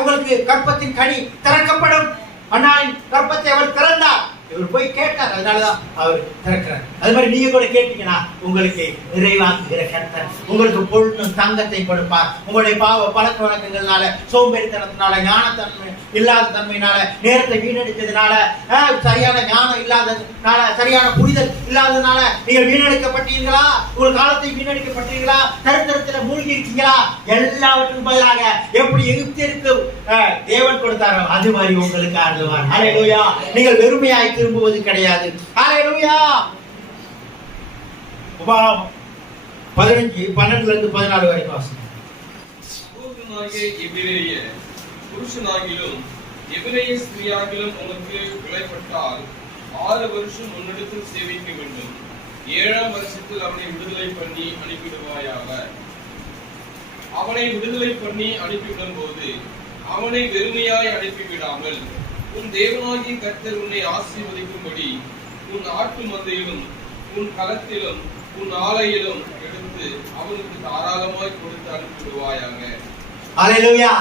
உங்களுக்கு கற்பத்தின் கனி திறக்கப்படும். அண்ணாவின் கற்பத்தை அவர் திறந்தார். இவர் போய் கேட்டார், அதனாலதான் அவர் திறக்கிறார். அது மாதிரி நீங்க கூட கேட்டீங்கன்னா உங்களுக்கு நிறைவாக்குகிற கர்த்தர் உங்களுக்கு பொருளும் தங்கத்தை கொடுப்பார். உங்களுடைய பாவ பழக்க வழக்கங்கள்னால, சோம்பேறித்தனத்தினால, ஞானத்தன்மை இல்லாத தன்மையினால, நேரத்தை வீணடித்ததுனால, சரியான ஞானம் இல்லாததுனால, சரியான புரிதல் இல்லாததுனால நீங்கள் வீணடிக்கப்பட்டீர்களா? உங்கள் காலத்தை வீணடிக்கப்பட்டீர்களா? தரித்திரத்தில் மூழ்கி இருக்கீங்களா? எல்லாவற்றுக்கும் பதிலாக எப்படி எகிப்திற்கு தேவன் கொடுத்தாரோ அது மாதிரி உங்களுக்கு ஆடுவார். ஹல்லேலூயா. நீங்கள் வெறுமையாய் திரும்புவது கிடையாது. ஹல்லேலூயா. உபாகமம் 15:12-14 வரைக்கும் வாசிங்க. சகோதரனாகிய எபிரேய புருஷனாகிலும் எபிரேய ஸ்திரீயாகிலும் உனக்கு விளைப்பட்டால் 6 வருஷம் உன்னிடத்தில் சேவிக்க வேண்டும். 7ஆம் வருஷத்தில் அவனை விடுதலை பண்ணி அனுப்பிடுவாயாக. அவனை விடுதலை பண்ணி அனுப்பிவிடும் போது அவனை வெறுமையாய் அனுப்பிவிடாமல் உன் தேவனாகிய கர்த்தர் உன்னை ஆசீர்வதிக்கும்படி உன் ஆட்டு மந்தையிலும் உன் களத்திலும் உன் ஆலையிலும் எடுத்து அவனுக்கு தாராளமாய் கொடுத்து அனுப்பிவிடுவாயாக. ஹல்லேலூயா.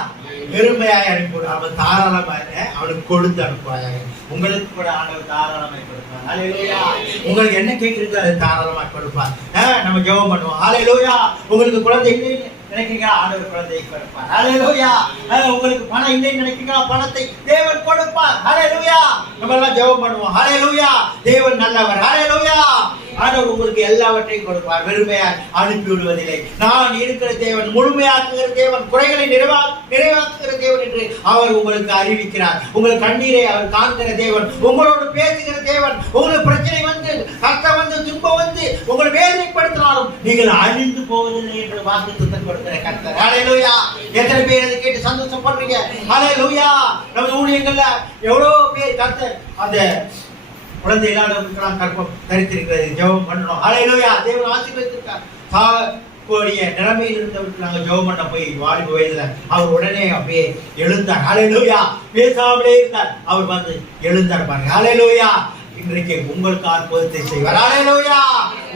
வெறுமையாய் அனுப்பிவிடாமல் தாராளமாக அவனுக்கு கொடுத்து அனுப்புவாயாக. உங்களுக்கு கூட ஆண்டவர் தாராளமாய் கொடுப்பார். ஹல்லேலூயா. உங்களுக்கு என்ன கேட்கிறீங்களோ அதை தாராளமாய் கொடுப்பார். நம்ம ஜெபம் பண்ணுவோம். ஹல்லேலூயா. உங்களுக்கு குழந்தை இல்லை நினைக்கிறீங்க, ஆண்டவர் குழந்தையை கொடுப்பார். ஹல்லேலூயா. உங்களுக்கு பணம் இல்லைன்னு நினைக்கிறீங்களா, பணத்தை தேவன் கொடுப்பார். ஹல்லேலூயா. நம்ம எல்லாம் ஜெபம் பண்ணுவோம். ஹல்லேலூயா. தேவன் நல்லவர். ஹல்லேலூயா. ஆண்டவர் உங்களுக்கு எல்லாவற்றையும் கொடுப்பார். வெறுமையாய் அனுப்பி விடுவதில்லை. நான் இருக்கிற தேவன், முழுமையாக்குகிற தேவன், குறைகளை நிறைவாக்குகிற தேவன் என்று அவர் உங்களுக்கு அறிவிக்கிறார். உங்கள் கண்ணீரை அவர் காண்கிற தேவன், உங்களோடு பேசுகிற தேவன். உங்களுக்கு பிரச்சனை வந்து, கஷ்டம் வந்து, துன்பம் வந்து உங்களை வேதனைப்படுத்தினாலும் நீங்கள் அழிந்து போவதில்லை என்று வாக்குத்தத்தம் கொடுக்கிற கர்த்தர். ஹல்லேலூயா. எத்தனை பேர் அதை கேட்டு சந்தோஷப்படுறீங்க? ஹல்லேலூயா. நம்ம ஊழியங்கள்ல எவ்வளவு பேர் கர்த்தர் அந்த குழந்தை இல்லாதவர்களுக்கெல்லாம் கற்பம் தரித்திருக்கிறது. ஜெபம் பண்ணணும். ஹல்லேலூயா. தேவன் ஆசீர்வதித்திருக்கார். சாகக்கூடிய நிலைமையில் இருந்தவருக்கு நாங்கள் ஜெபம் பண்ண போய் வாலிப வயதுல அவர் உடனே அப்படியே எழுந்தார். ஹல்லேலூயா. பேசாமலே இருந்தார், அவர் வந்து எழுந்தார் பாருங்க. ஹல்லேலூயா. இன்றைக்கு உங்களுக்கு அற்புதத்தை செய்வார். ஹல்லேலூயா.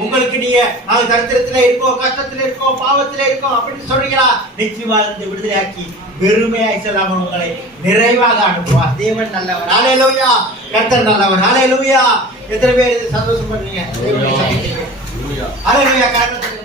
உங்களுக்கு நீங்க நாங்க தரித்திரத்திலே இருக்கோம், கஷ்டத்திலே இருக்கோம், பாவத்திலே இருக்கோம் அப்படின்னு சொல்றீங்களா? நிச்சயமா இருந்து விடுதலையாக்கி வெறுமையாய் செல்லாமல் உங்களை நிறைவாக அனுப்புவார். தேவன் நல்லவர். ஹல்லேலூயா. கர்த்தர் நல்லவர். ஹல்லேலூயா. எத்தனை பேர் சந்தோஷம் பண்றீங்க? ஹல்லேலூயா. காரணத்துக்கு